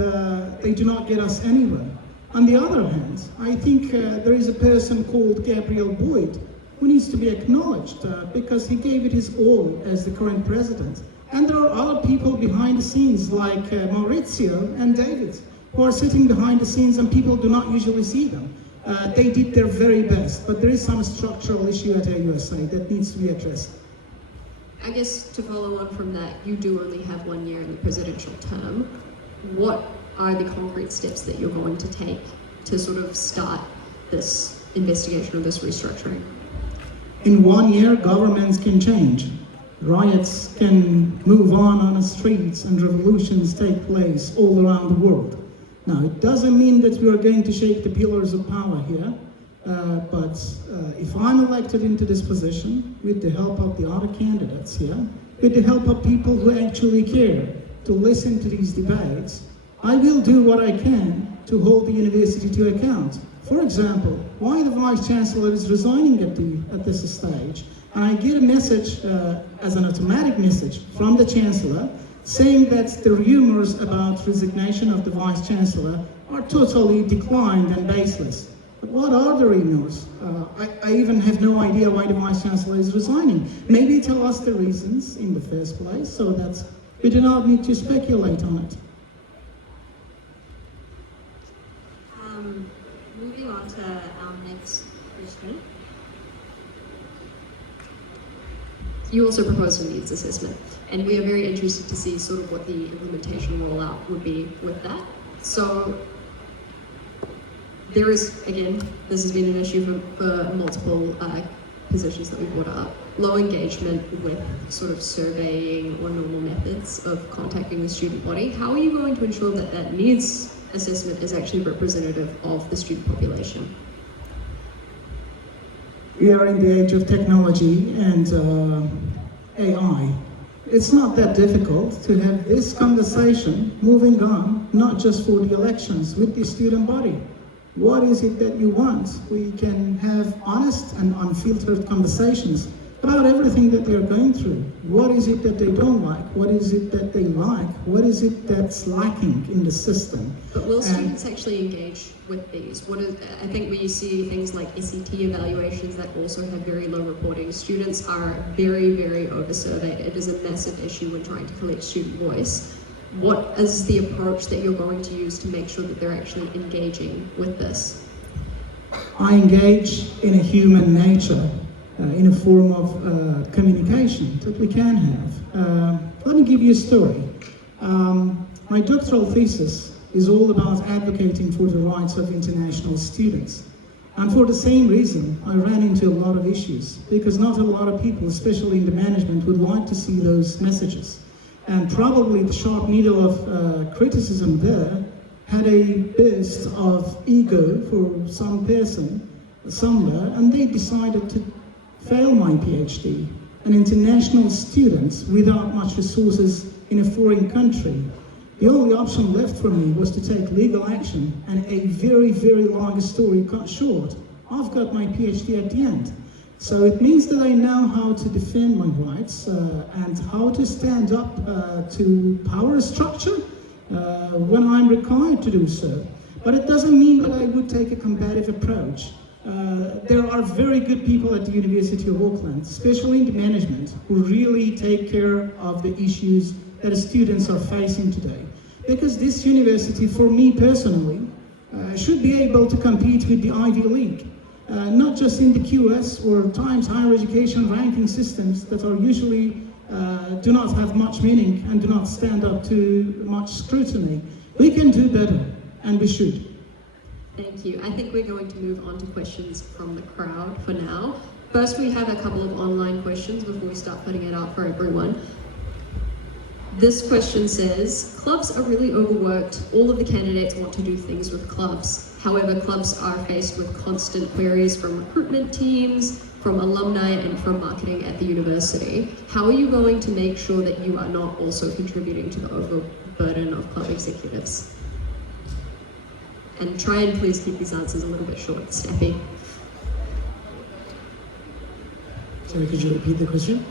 they do not get us anywhere. On the other hand, I think there is a person called Gabriel Boyd who needs to be acknowledged because he gave it his all as the current president. And there are other people behind the scenes like Maurizio and David who are sitting behind the scenes and people do not usually see them. They did their very best, but there is some structural issue at AUSA that needs to be addressed. I guess to follow on from that, you do only have 1 year in the presidential term. What are the concrete steps that you're going to take to sort of start this investigation or this restructuring? In 1 year, governments can change. Riots can move on the streets and revolutions take place all around the world. Now, it doesn't mean that we are going to shake the pillars of power here. But if I'm elected into this position, with the help of the other candidates here, with the help of people who actually care to listen to these debates, I will do what I can to hold the university to account. For example, why the Vice Chancellor is resigning at this stage. And I get a message, as an automatic message from the Chancellor, saying that the rumors about resignation of the Vice Chancellor are totally declined and baseless. But what are the rumors? I even have no idea why the Vice Chancellor is resigning. Maybe tell us the reasons in the first place so that we do not need to speculate on it. Moving on to our next question. You also proposed a needs assessment, and we are very interested to see sort of what the implementation rollout would be with that. So there is, again, this has been an issue for multiple positions that we brought up. Low engagement with sort of surveying or normal methods of contacting the student body. How are you going to ensure that that needs assessment is actually representative of the student population? We are in the age of technology and AI. It's not that difficult to have this conversation moving on, not just for the elections, with the student body. What is it that you want? We can have honest and unfiltered conversations about everything that they're going through. What is it that they don't like? What is it that they like? What is it that's lacking in the system? But will students actually engage with these? I think when you see things like SET evaluations that also have very low reporting, students are very, very over-surveyed. It is a massive issue when trying to collect student voice. What is the approach that you're going to use to make sure that they're actually engaging with this? I engage in a human nature, in a form of communication that we can have. Let me give you a story. My doctoral thesis is all about advocating for the rights of international students. And for the same reason, I ran into a lot of issues, because not a lot of people, especially in the management, would like to see those messages. And probably the sharp needle of criticism there had a burst of ego for some person somewhere, and they decided to fail my PhD. An international student without much resources in a foreign country. The only option left for me was to take legal action, and a very, very long story cut short, I've got my PhD at the end. So it means that I know how to defend my rights and how to stand up to power structure when I'm required to do so. But it doesn't mean that I would take a combative approach. There are very good people at the University of Auckland, especially in the management, who really take care of the issues that students are facing today. Because this university, for me personally, should be able to compete with the Ivy League. Not just in the QS or Times higher education ranking systems that are usually do not have much meaning and do not stand up to much scrutiny. We can do better, and we should. Thank you. I think we're going to move on to questions from the crowd for now. First, we have a couple of online questions before we start putting it out for everyone. This question says, clubs are really overworked. All of the candidates want to do things with clubs. However, clubs are faced with constant queries from recruitment teams, from alumni, and from marketing at the university. How are you going to make sure that you are not also contributing to the overburden of club executives? And try and please keep these answers a little bit short and snappy. Sorry, could you repeat the question?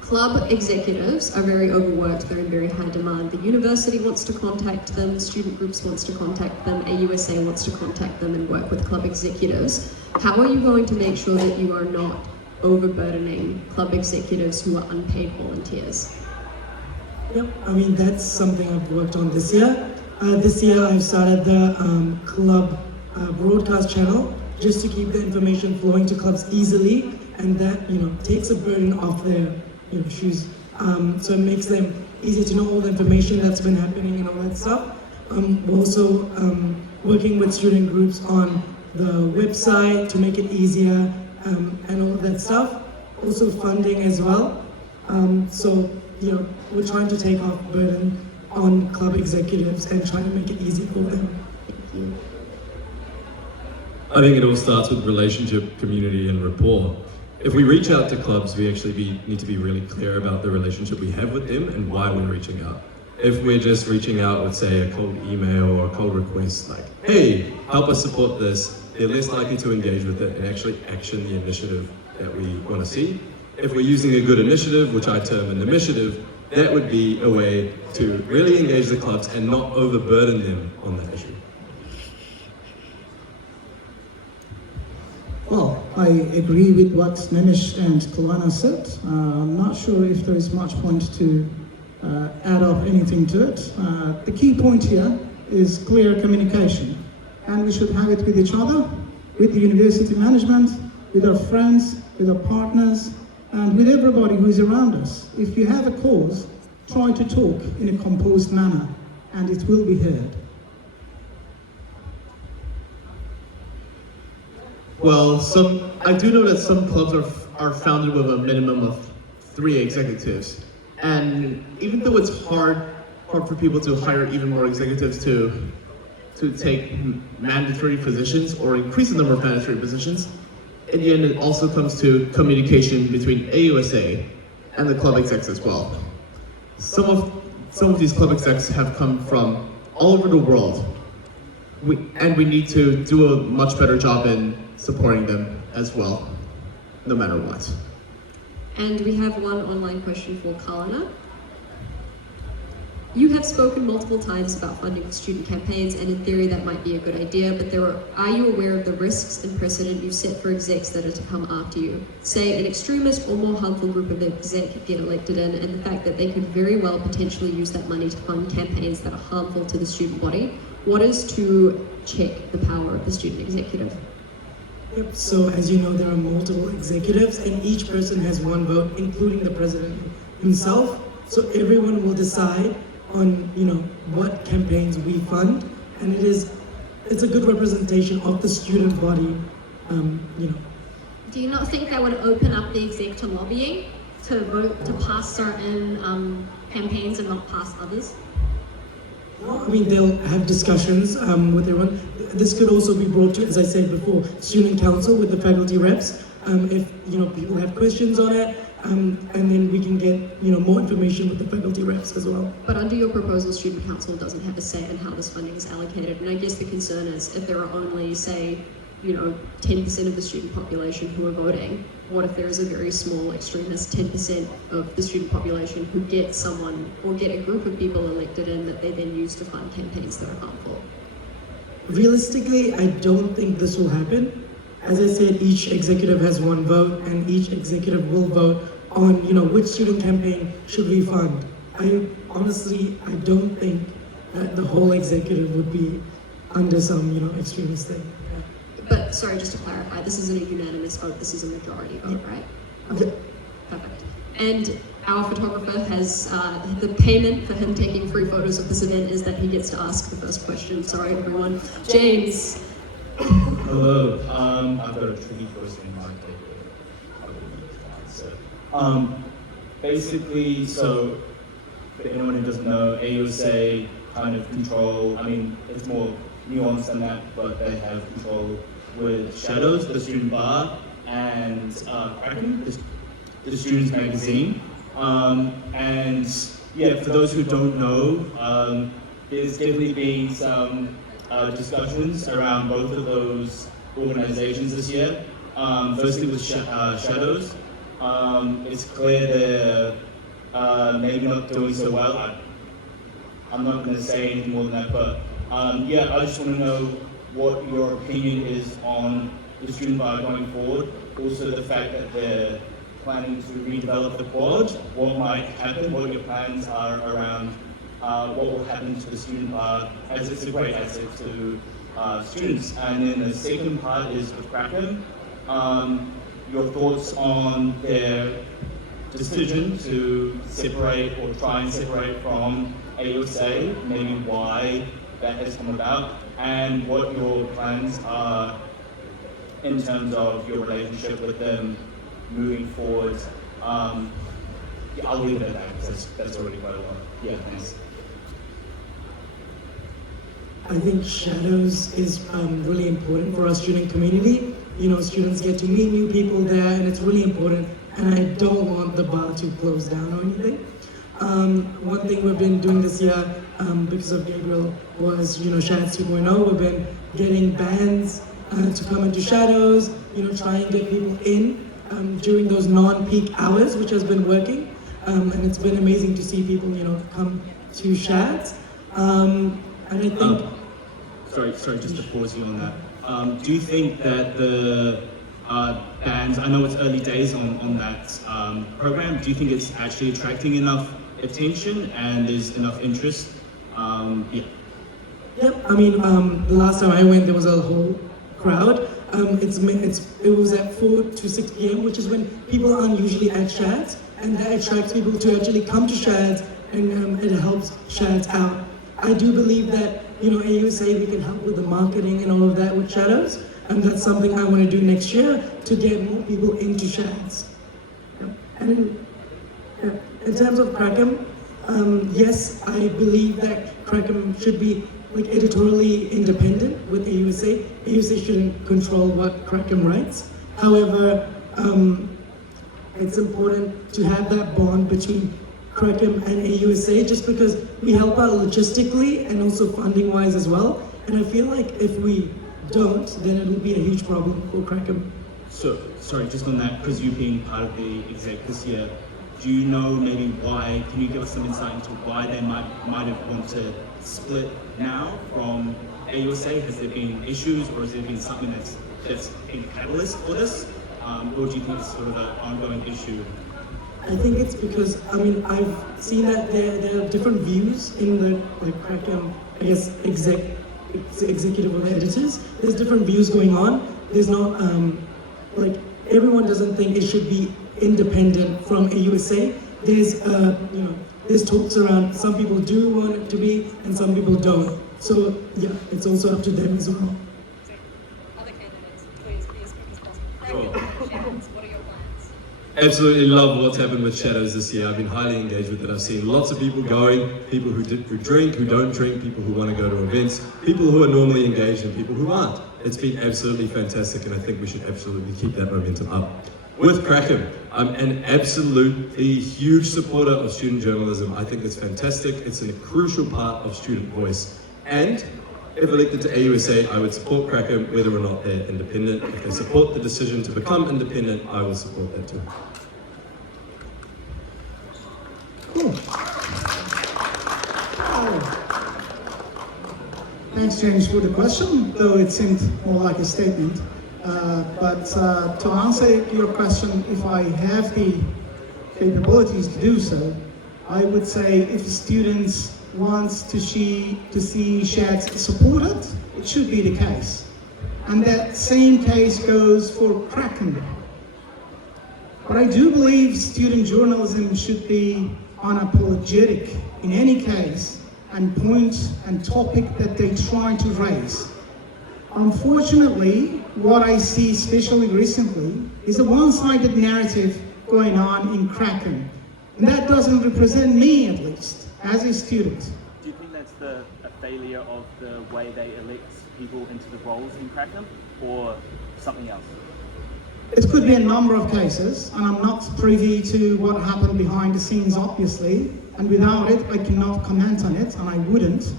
Club executives are very overworked, they're in very high demand. The university wants to contact them, student groups wants to contact them, AUSA wants to contact them and work with club executives. How are you going to make sure that you are not overburdening club executives who are unpaid volunteers? Yep, I mean, that's something I've worked on this year. This year I've started the club broadcast channel just to keep the information flowing to clubs easily, and that, takes a burden off their shoes. So it makes them easier to know all the information that's been happening and all that stuff. We're also working with student groups on the website to make it easier and all of that stuff. Also funding as well. So we're trying to take off burden on club executives and trying to make it easy for them. Thank you. I think it all starts with relationship, community, and rapport. If we reach out to clubs, we actually need to be really clear about the relationship we have with them and why we're reaching out. If we're just reaching out with, say, a cold email or a cold request, like, hey, help us support this, they're less likely to engage with it and actually action the initiative that we want to see. If we're using a good initiative, which I term an initiative, that would be a way to really engage the clubs and not overburden them on that issue. Well, I agree with what Nemish and Kalana said. I'm not sure if there is much point to add up anything to it. The key point here is clear communication, and we should have it with each other, with the university management, with our friends, with our partners, and with everybody who is around us. If you have a cause, try to talk in a composed manner, and it will be heard. Well, I do know that some clubs are founded with a minimum of 3 executives. And even though it's hard for people to hire even more executives to take mandatory positions or increase the number of mandatory positions, in the end it also comes to communication between AUSA and the club execs as well. Some of these club execs have come from all over the world. We need to do a much better job in supporting them as well, no matter what. And we have one online question for Kalana. You have spoken multiple times about funding student campaigns, and in theory that might be a good idea, but are you aware of the risks and precedent you set for execs that are to come after you? Say an extremist or more harmful group of exec get elected in, and the fact that they could very well potentially use that money to fund campaigns that are harmful to the student body. What is to check the power of the student executive? Yep, so as you know, there are multiple executives and each person has one vote, including the president himself. So everyone will decide on, what campaigns we fund, and it's a good representation of the student body, Do you not think that would open up the exec to lobbying, to vote to pass certain campaigns and not pass others? I mean, they'll have discussions with everyone. This could also be brought to, as I said before, student council with the faculty reps. If people have questions on it, and then we can get more information with the faculty reps as well. But under your proposal, student council doesn't have a say in how this funding is allocated. And I guess the concern is if there are only, say, 10% of the student population who are voting, what if there is a very small extremist 10% of the student population who get someone or get a group of people elected in that they then use to fund campaigns that are harmful? Realistically, I don't think this will happen. As I said, each executive has one vote, and each executive will vote on, which student campaign should we fund. I don't think that the whole executive would be under some, extremist thing. But sorry, just to clarify, this isn't a unanimous vote, this is a majority vote, right? Okay. Perfect. And our photographer has, the payment for him taking free photos of this event is that he gets to ask the first question. Sorry, everyone. James. Hello, I've got a tricky question I might take so, basically, so for anyone who doesn't know, AUSA kind of control, it's more nuanced than that, but they have control with Shadows, the student bar, and Kraken, the students magazine. And yeah, for those who don't know, there's definitely been some discussions around both of those organizations this year. Firstly with Shadows, it's clear they're maybe not doing so well. I'm not going to say anything more than that, but yeah, I just want to know what your opinion is on the student bar going forward. Also the fact that they're planning to redevelop the quad, what might happen, what your plans are around what will happen to the student bar, as it's a great asset to students. And then the second part is with Kraken. Your thoughts on their decision to separate or try and separate from AUSA, maybe why that has come about, and what your plans are in terms of your relationship with them moving forward. Yeah, I'll leave it at that because that's already quite a lot. Yeah, thanks. I think shadows is really important for our student community. You know, students get to meet new people there, and it's really important. And I don't want the bar to close down or anything. One thing we've been doing this year, because of Gabriel, was, you know, Shadows 2.0. We've been getting bands to come into Shadows, you know, try and get people in during those non-peak hours, which has been working. And it's been amazing to see people, you know, come to Shads. And I think... Sorry, just to pause you on that. Do you think that the bands, I know it's early days on that program, do you think it's actually attracting enough attention and there's enough interest? Yeah. Yep, I mean, the last time I went, there was a whole crowd. It was at 4 to 6 p.m., which is when people aren't usually at Shads, and that attracts people to actually come to Shads, and it helps Shads out. I do believe that, you know, AUSA, we can help with the marketing and all of that with Shadows, and that's something I want to do next year to get more people into Shads. And in terms of Crackham, yes, I believe that Crackham should be like editorially independent with AUSA. AUSA shouldn't control what Crackham writes. However, it's important to have that bond between Crackham and AUSA, just because we help out logistically and also funding-wise as well. And I feel like if we don't, then it will be a huge problem for Crackham. So, sorry, just on that, because you being part of the exec this year, do you know maybe why, can you give us some insight into why they might have wanted to split now from AUSA? Has there been issues, or has there been something that's been a catalyst for this? Or do you think it's sort of an ongoing issue? I think it's because, I mean, I've seen that there are different views in the Crackham, I guess, executive or the editors. There's different views going on. There's not, everyone doesn't think it should be independent from AUSA. There's, you know, there's talks around, some people do want it to be, and some people don't. So, yeah, it's also up to them as well. Other candidates, please be as quick as possible. Shadows, what are your plans? Absolutely love what's happened with Shadows this year. I've been highly engaged with it. I've seen lots of people going, people who drink, who don't drink, people who want to go to events, people who are normally engaged and people who aren't. It's been absolutely fantastic, and I think we should absolutely keep that momentum up. With Crackham, I'm an absolutely huge supporter of student journalism. I think it's fantastic. It's a crucial part of student voice. And if elected to AUSA, I would support Crackham whether or not they're independent. If they support the decision to become independent, I will support that too. Cool. Thanks, James, for the question, though it seemed more like a statement. But to answer your question, if I have the capabilities to do so, I would say if students want to see Shads supported, it should be the case. And that same case goes for Crackham. But I do believe student journalism should be unapologetic in any case and point and topic that they try to raise. Unfortunately, what I see, especially recently, is a one-sided narrative going on in Crackham. And that doesn't represent me, at least, as a student. Do you think that's a failure of the way they elect people into the roles in Crackham, or something else? It could be a number of cases, and I'm not privy to what happened behind the scenes, obviously, and without it, I cannot comment on it, and I wouldn't.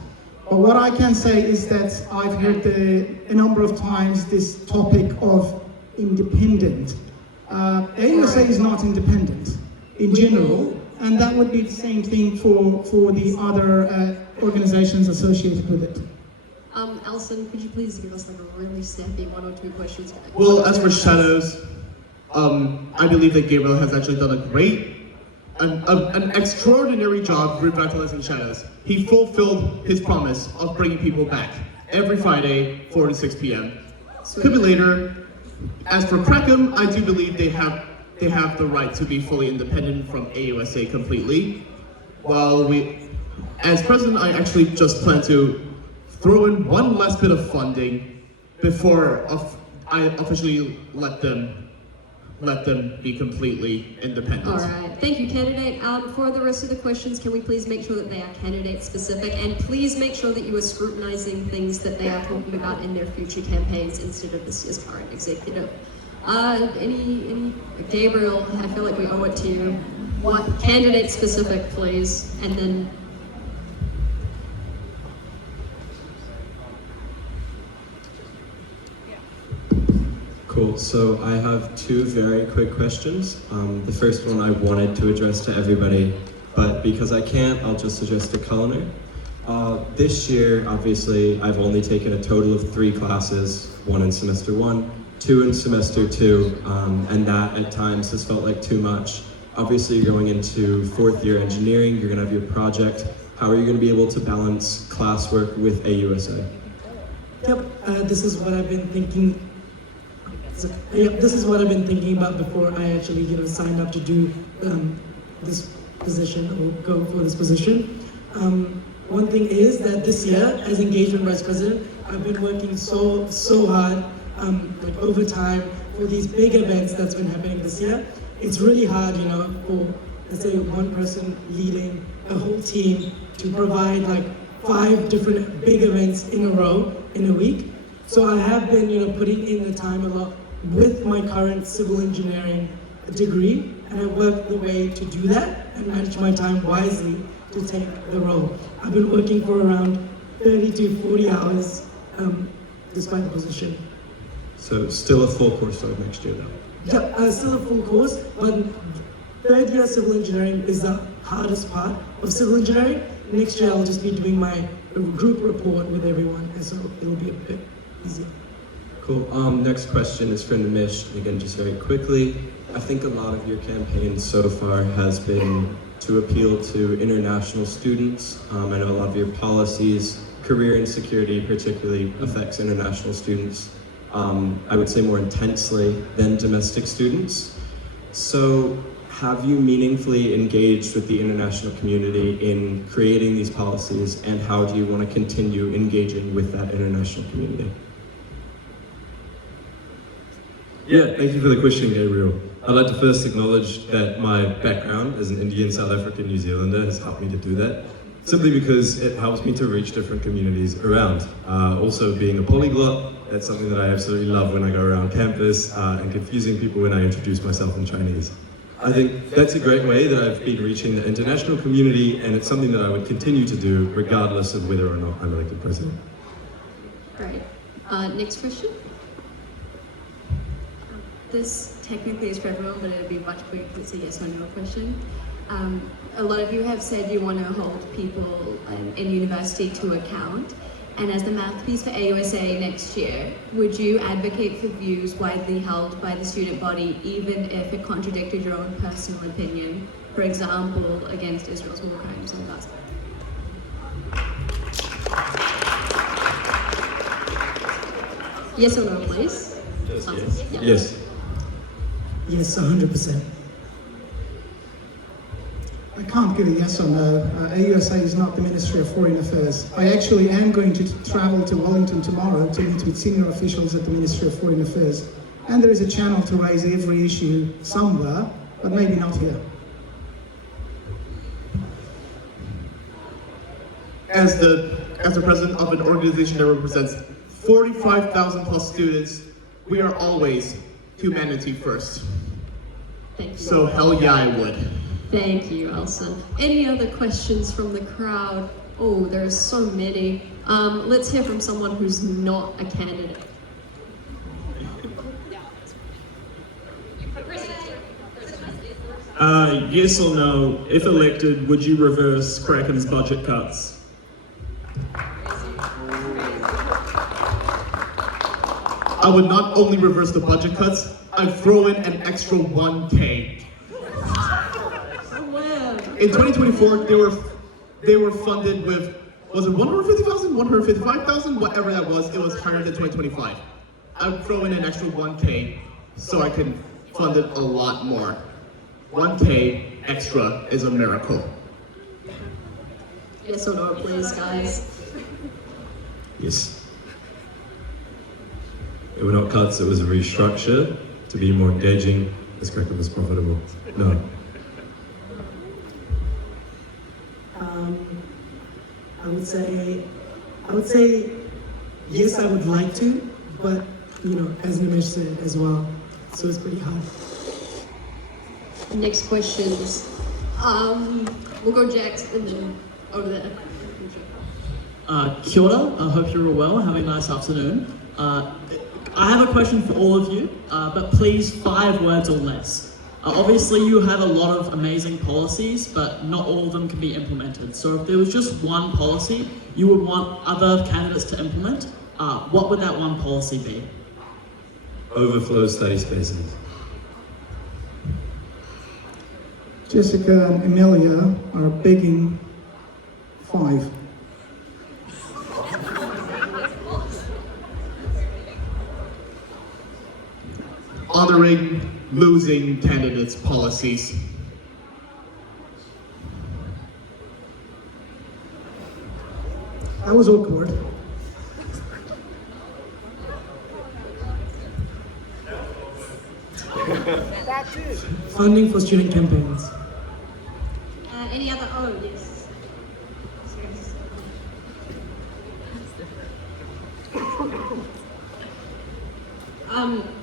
But what I can say is that I've heard a number of times this topic of independent. AUSA is not independent in general, and that would be the same thing for the other organizations associated with it. Alison, could you please give us like a really snappy 1 or 2 questions? Well, as for Shadows, I believe that Gabriel has actually done an extraordinary job revitalizing Shadows. He fulfilled his promise of bringing people back every Friday, 4 to 6 p.m. Could be later. As for Crackham, I do believe they have the right to be fully independent from AUSA completely. While as president, I actually just plan to throw in one last bit of funding before I officially let them let them be completely independent. All right, thank you, candidate. For the rest of the questions, can we please make sure that they are candidate specific, and please make sure that you are scrutinizing things that they are talking about in their future campaigns instead of this year's current executive. Any Gabriel, I feel like we owe it to you. What candidate specific, please, and then. Cool, so I have two very quick questions. The first one I wanted to address to everybody, but because I can't, I'll just address to Culinary. This year, obviously, I've only taken a total of 3 classes, 1 in semester 1, 2 in semester 2, and that at times has felt like too much. Obviously, you're going into 4th year engineering, you're gonna have your project. How are you gonna be able to balance classwork with AUSA? Yep, this is what I've been thinking. This is what I've been thinking about before I actually, signed up to do this position or go for this position. One thing is that this year, as engagement vice president, I've been working so hard, like overtime for these big events that's been happening this year. It's really hard, for, let's say, one person leading a whole team to provide like 5 different big events in a row in a week. So I have been, putting in the time a lot with my current civil engineering degree, and I worked the way to do that and manage my time wisely to take the role. I've been working for around 30 to 40 hours despite the position. So still a full course load next year though? Yeah, still a full course, but 3rd year civil engineering is the hardest part of civil engineering. Next year I'll just be doing my group report with everyone, and so it'll be a bit easier. Cool. Next question is for Nimish. Again, just very quickly. I think a lot of your campaign so far has been to appeal to international students. I know a lot of your policies, career insecurity particularly affects international students. I would say more intensely than domestic students. So have you meaningfully engaged with the international community in creating these policies, and how do you want to continue engaging with that international community? Yeah, thank you for the question, Gabriel. I'd like to first acknowledge that my background as an Indian, South African, New Zealander has helped me to do that, simply because it helps me to reach different communities around. Also being a polyglot, that's something that I absolutely love when I go around campus and confusing people when I introduce myself in Chinese. I think that's a great way that I've been reaching the international community, and it's something that I would continue to do regardless of whether or not I'm elected president. Great. Next question. This technically is for everyone, but it'll be much quicker because it's a yes or no question. A lot of you have said you want to hold people in university to account, and as the mouthpiece for AUSA next year, would you advocate for views widely held by the student body even if it contradicted your own personal opinion, for example, against Israel's war crimes in Gaza? Yes or no, please? Yes. Yeah. Yes. Yes, 100%. I can't give a yes or no. AUSA is not the Ministry of Foreign Affairs. I actually am going to travel to Wellington tomorrow to meet with senior officials at the Ministry of Foreign Affairs. And there is a channel to raise every issue somewhere, but maybe not here. As the president of an organization that represents 45,000 plus students, we are always humanity first. Thank you. So hell yeah, I would. Thank you, Elsa. Any other questions from the crowd? Oh, there's so many. Let's hear from someone who's not a candidate. Yes or no, if elected, would you reverse Kraken's budget cuts? I would not only reverse the budget cuts, I'd throw in an extra 1K. In 2024, they were funded with, was it 150,000, 155,000, whatever that was, it was higher than 2025. I'd throw in an extra 1K so I can fund it a lot more. 1K extra is a miracle. Yes or no, please, guys? Yes. It were not cuts, it was a restructure to be more engaging this curriculum is profitable? No. I would say, yes, I would like to, but as Nimesh said as well, so it's pretty hard. Next questions. We'll go Jax and then over there. Kia ora, I hope you're all well, have a nice afternoon. I have a question for all of you, but please 5 words or less. Obviously you have a lot of amazing policies, but not all of them can be implemented. So if there was just one policy you would want other candidates to implement, what would that one policy be? Overflow study spaces. Jessica and Emilia are begging 5. Honoring losing candidates' policies. That was awkward. Funding for student campaigns. Any other? Oh, yes.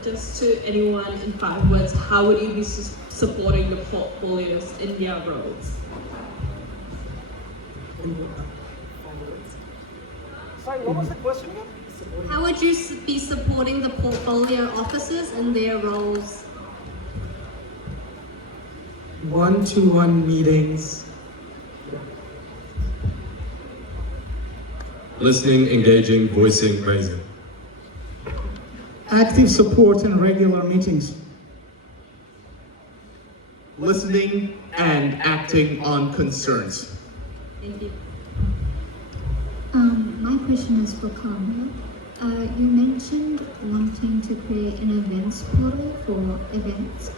Just to anyone in 5 words, how would you be supporting the portfolios in their roles? Sorry, what was the question again? How would you be supporting the portfolio officers in their roles? One-to-one meetings. Listening, engaging, voicing, raising. Active support in regular meetings. Listening and acting on concerns. Thank you. My question is for Carmel. You mentioned wanting to create an events portal for events.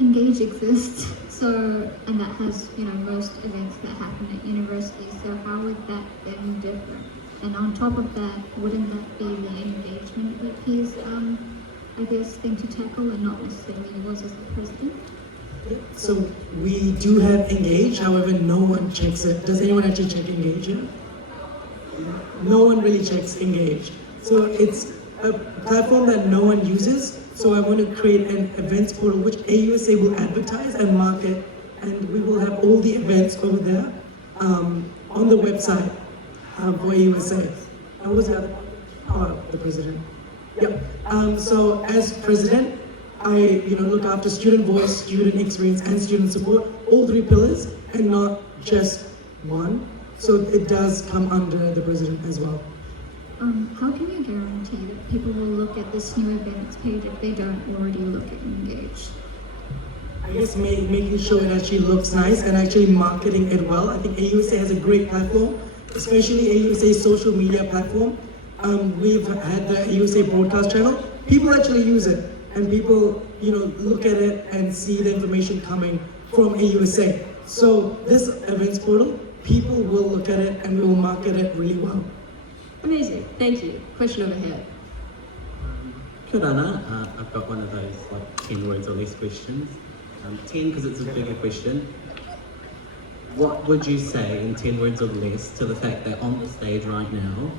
Engage exists, and that has most events that happen at universities. So how would that then differ? And on top of that, wouldn't that be the engagement VP's thing to tackle, and not necessarily yours as the president? So we do have Engage, however, no one checks it. Does anyone actually check Engage here? No one really checks Engage. So it's a platform that no one uses. So I want to create an events portal which AUSA will advertise and market, and we will have all the events over there on the website for AUSA. And what was the other part? The president. Yep. So as president, I look after student voice, student experience, and student support, all 3 pillars, and not just one. So it does come under the president as well. How can you guarantee that people will look at this new events page if they don't already look at Engage? I guess making sure it actually looks nice and actually marketing it well. I think AUSA has a great platform, especially AUSA's social media platform. We've had the AUSA broadcast channel. People actually use it, and people look at it and see the information coming from AUSA. So this events portal, people will look at it and we will market it really well. Amazing, thank you. Question over here. Kia ora, I've got one of those 10 words or less questions. 10 because it's a bigger question. What would you say in 10 words or less to the fact that on the stage right now,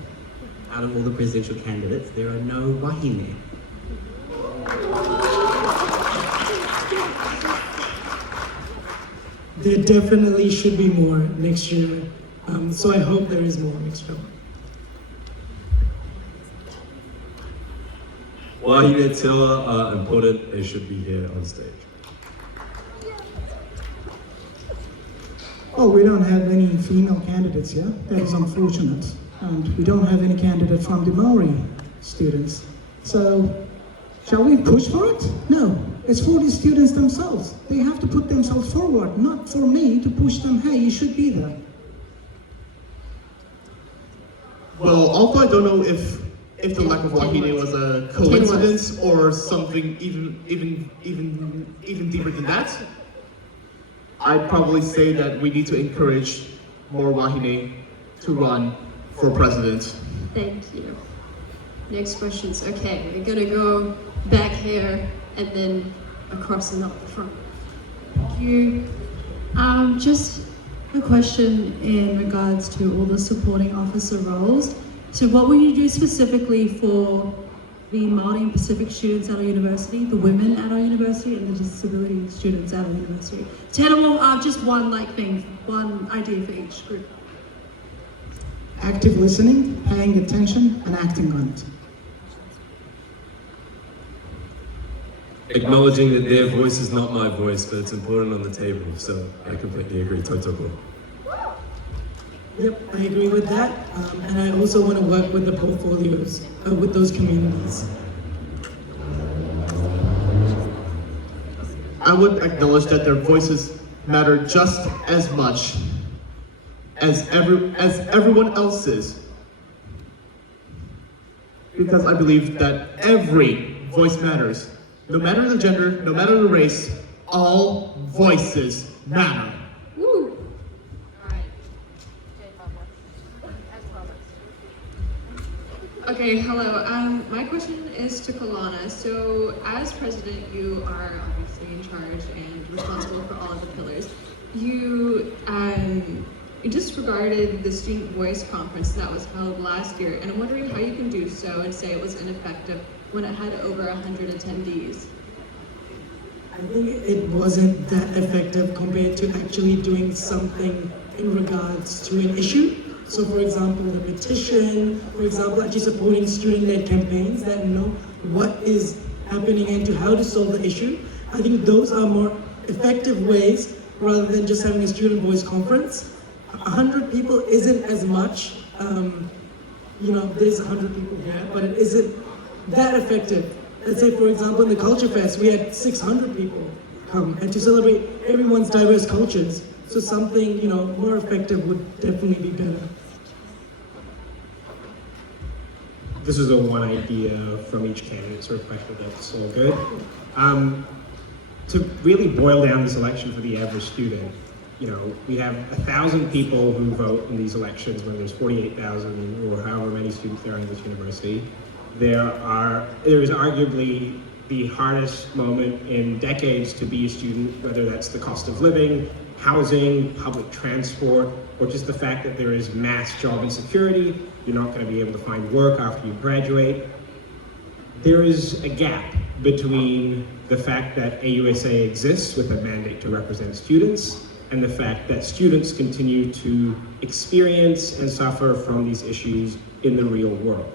out of all the presidential candidates, there are no wahine? There definitely should be more next year. So I hope there is more next year. Wahine Tewa are important, they should be here on stage. Oh, we don't have any female candidates here. That is unfortunate. And we don't have any candidate from the Maori students. So, shall we push for it? No, it's for the students themselves. They have to put themselves forward, not for me to push them, hey, you should be there. Well, although I don't know if the lack of wahine was a coincidence or something even deeper than that, I'd probably say that we need to encourage more wahine to run for president. Thank you. Next questions. Okay, we're gonna go back here and then across and up the front. Thank you. Just a question in regards to all the supporting officer roles. So what will you do specifically for the Māori and Pacific students at our university, the women at our university, and the disability students at our university? Just one thing, one idea for each group. Active listening, paying attention, and acting on it. Acknowledging that their voice is not my voice, but it's important on the table, so I completely agree. Tautoko. Yep, I agree with that. And I also want to work with the portfolios, with those communities. I would acknowledge that their voices matter just as much as everyone else's, because I believe that every voice matters. No matter the gender, no matter the race, all voices matter. Woo! Okay, hello. My question is to Kalana. So, as president, you are obviously in charge and responsible for all of the pillars. You disregarded the Student Voice Conference that was held last year, and I'm wondering how you can do so and say it was ineffective when it had over 100 attendees. I think it wasn't that effective compared to actually doing something in regards to an issue. So for example, the petition, for example, actually supporting student-led campaigns that know what is happening and to how to solve the issue. I think those are more effective ways rather than just having a student voice conference. 100 people isn't as much, there's 100 people here, but it isn't that effective. Let's say, for example, in the Culture Fest, we had 600 people come, and to celebrate everyone's diverse cultures, so something, more effective would definitely be better. This is one idea from each candidate, sort of question that's all good. To really boil down this election for the average student, we have 1,000 people who vote in these elections when there's 48,000 or however many students there are in this university. There is arguably the hardest moment in decades to be a student, whether that's the cost of living, housing, public transport, or just the fact that there is mass job insecurity. You're not going to be able to find work after you graduate. There is a gap between the fact that AUSA exists with a mandate to represent students and the fact that students continue to experience and suffer from these issues in the real world.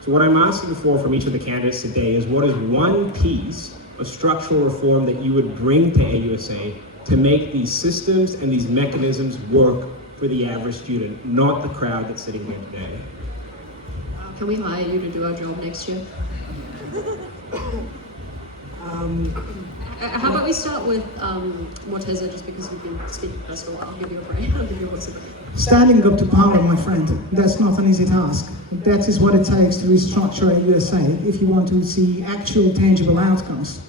So what I'm asking for from each of the candidates today is, what is one piece of structural reform that you would bring to AUSA to make these systems and these mechanisms work for the average student, not the crowd that's sitting here today? Can we hire you to do our job next year? How about we start with Morteza, just because you've been speaking first for a while. I'll give you a break. I'll give you a voice. Standing up to power, my friend, that's not an easy task. That is what it takes to restructure AUSA if you want to see actual tangible outcomes.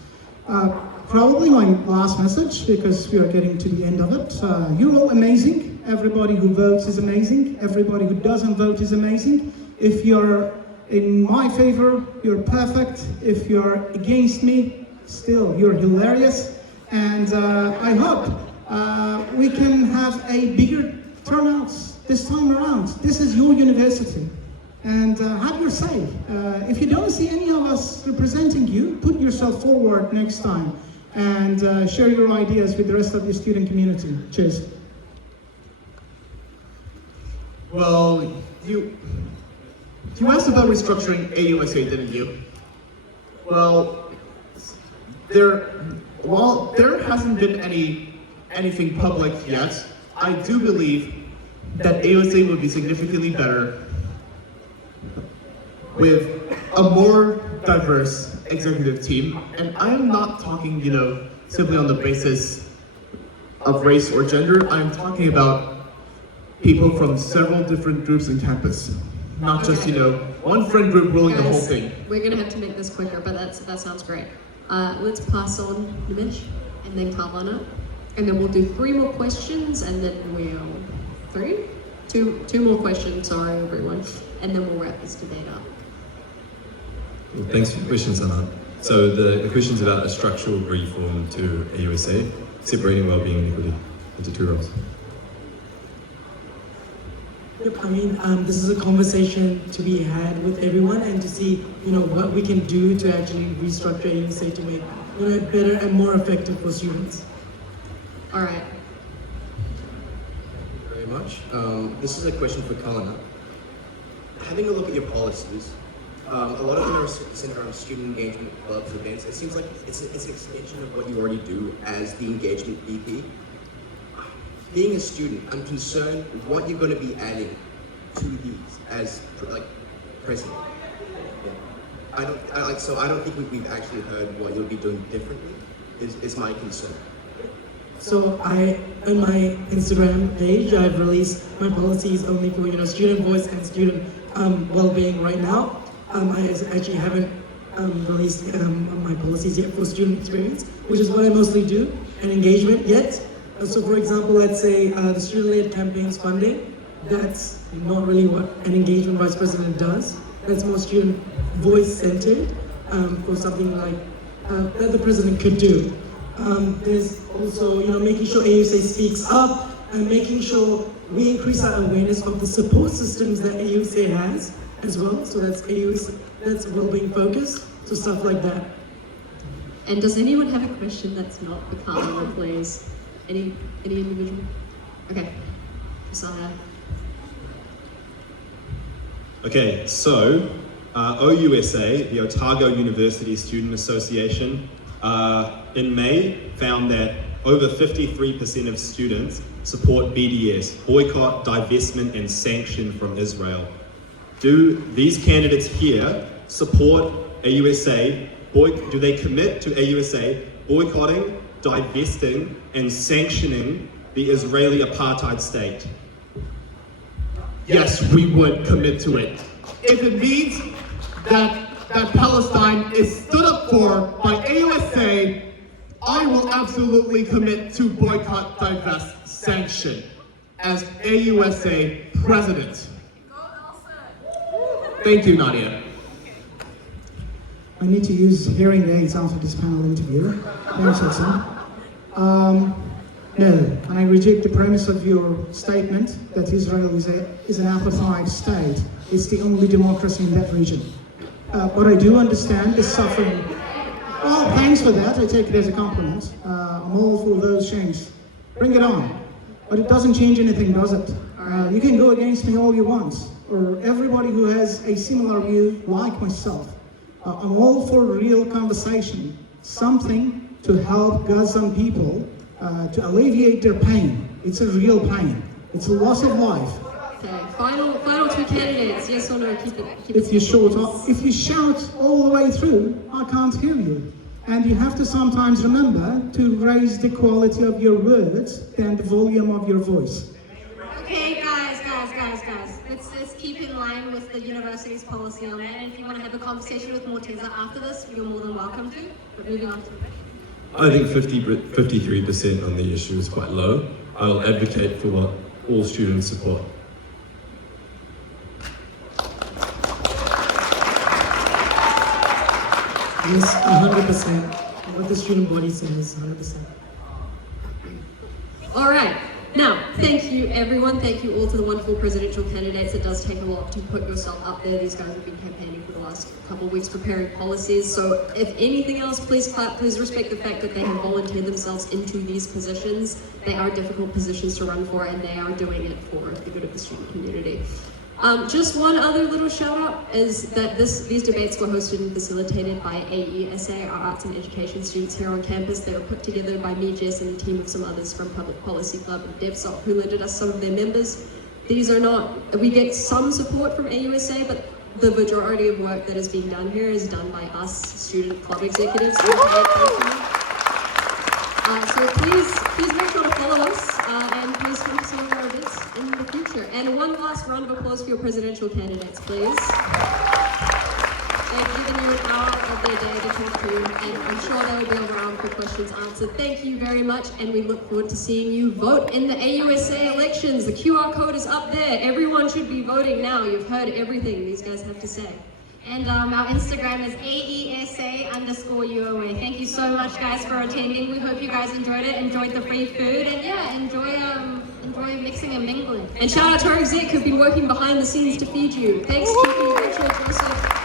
Probably my last message, because we are getting to the end of it. You're all amazing. Everybody who votes is amazing. Everybody who doesn't vote is amazing. If you're in my favor, you're perfect. If you're against me, still, you're hilarious. And I hope we can have a bigger turnout this time around. This is your university. And have your say. If you don't see any of us representing you, put yourself forward next time and share your ideas with the rest of the student community. Cheers. Well, you asked about restructuring AUSA, didn't you? Well, while there hasn't been anything public yet, I do believe that AUSA would be significantly better with a more diverse executive team. And I'm not talking, simply on the basis of race or gender. I'm talking about people from several different groups in campus. Not just, one friend group ruling the whole thing. We're gonna have to make this quicker, but that sounds great. Let's pass on Nimesh and then Kalana, and then we'll do 3 more questions, and then two more questions, sorry everyone, and then we'll wrap this debate up. Well, thanks for the question, Sana. So the question's about a structural reform to AUSA, separating wellbeing and equity into two roles. Yep, I mean, this is a conversation to be had with everyone and to see, what we can do to actually restructure AUSA to make it better and more effective for students. All right. Very much. This is a question for Kalana. Having a look at your policies, a lot of them are centered around student engagement, clubs, events. It seems like it's an extension of what you already do as the engagement VP. Being a student, I'm concerned what you're going to be adding to these as president. Yeah. I don't think we've actually heard what you'll be doing differently. Is my concern. So on my Instagram page, I've released my policies only for student voice and student well-being right now. I actually haven't released my policies yet for student experience, which is what I mostly do, and engagement yet. So for example, let's say the student-led campaigns funding, that's not really what an engagement vice president does. That's more student voice-centered for something like that the president could do. There's also, making sure AUSA speaks up and making sure we increase our awareness of the support systems that AUSA has as well. So that's AUSA, that's well-being focused, so stuff like that. And does anyone have a question that's not for Carla, please? Any individual? Okay, Josiah. Okay, so OUSA, the Otago University Student Association, in May found that over 53% of students support BDS, boycott, divestment and sanction from Israel. Do these candidates here support AUSA, do they commit to AUSA boycotting, divesting and sanctioning the Israeli apartheid state? Yes, we would commit to it. If it means that Palestine is stood up for by AUSA, I will absolutely commit to boycott, divest, sanction as AUSA president. Thank you, Nadia. I need to use hearing aids after this panel interview. Thanks, Hudson. No, I reject the premise of your statement that Israel is an apartheid state. It's the only democracy in that region. What I do understand is suffering. Well, thanks for that. I take it as a compliment. I'm all for those changes. Bring it on. But it doesn't change anything, does it? You can go against me all you want, or everybody who has a similar view like myself. I'm all for real conversation, something to help Gazan people to alleviate their pain. It's a real pain. It's a loss of life. Okay, final two candidates. Yes or no? Keep it If you shout all the way through, I can't hear you. And you have to sometimes remember to raise the quality of your words than the volume of your voice. Okay, guys. Let's keep in line with the university's policy on that. And if you want to have a conversation with Morteza after this, you're more than welcome to. But moving on to the next. I think 53% on the issue is quite low. I'll advocate for what all students support. Yes, 100%. What the student body says, 100%. All right. Now, thank you, everyone. Thank you all to the wonderful presidential candidates. It does take a lot to put yourself up there. These guys have been campaigning for the last couple of weeks, preparing policies. So if anything else, please clap. Please respect the fact that they have volunteered themselves into these positions. They are difficult positions to run for, and they are doing it for the good of the student community. Just one other little shout out is that these debates were hosted and facilitated by AESA, our Arts and Education students here on campus. They were put together by me, Jess, and a team of some others from Public Policy Club and DevSop, who lended us some of their members. These are not, we get some support from AUSA, but the majority of work that is being done here is done by us student club executives. So please make sure to follow us and please come to some of our events in the future. And one last round of applause for your presidential candidates, please. They've given you an hour of their day to talk to you, and I'm sure they'll be around for questions answered. Thank you very much, and we look forward to seeing you vote in the AUSA elections. The QR code is up there. Everyone should be voting now. You've heard everything these guys have to say. And our Instagram is AESA_UOA. Thank you so much, guys, for attending. We hope you guys enjoyed it, enjoyed the free food, and yeah, enjoy mixing and mingling. And shout out to our exec who've been working behind the scenes to feed you. Thanks, Kiki, Rachel, Joseph.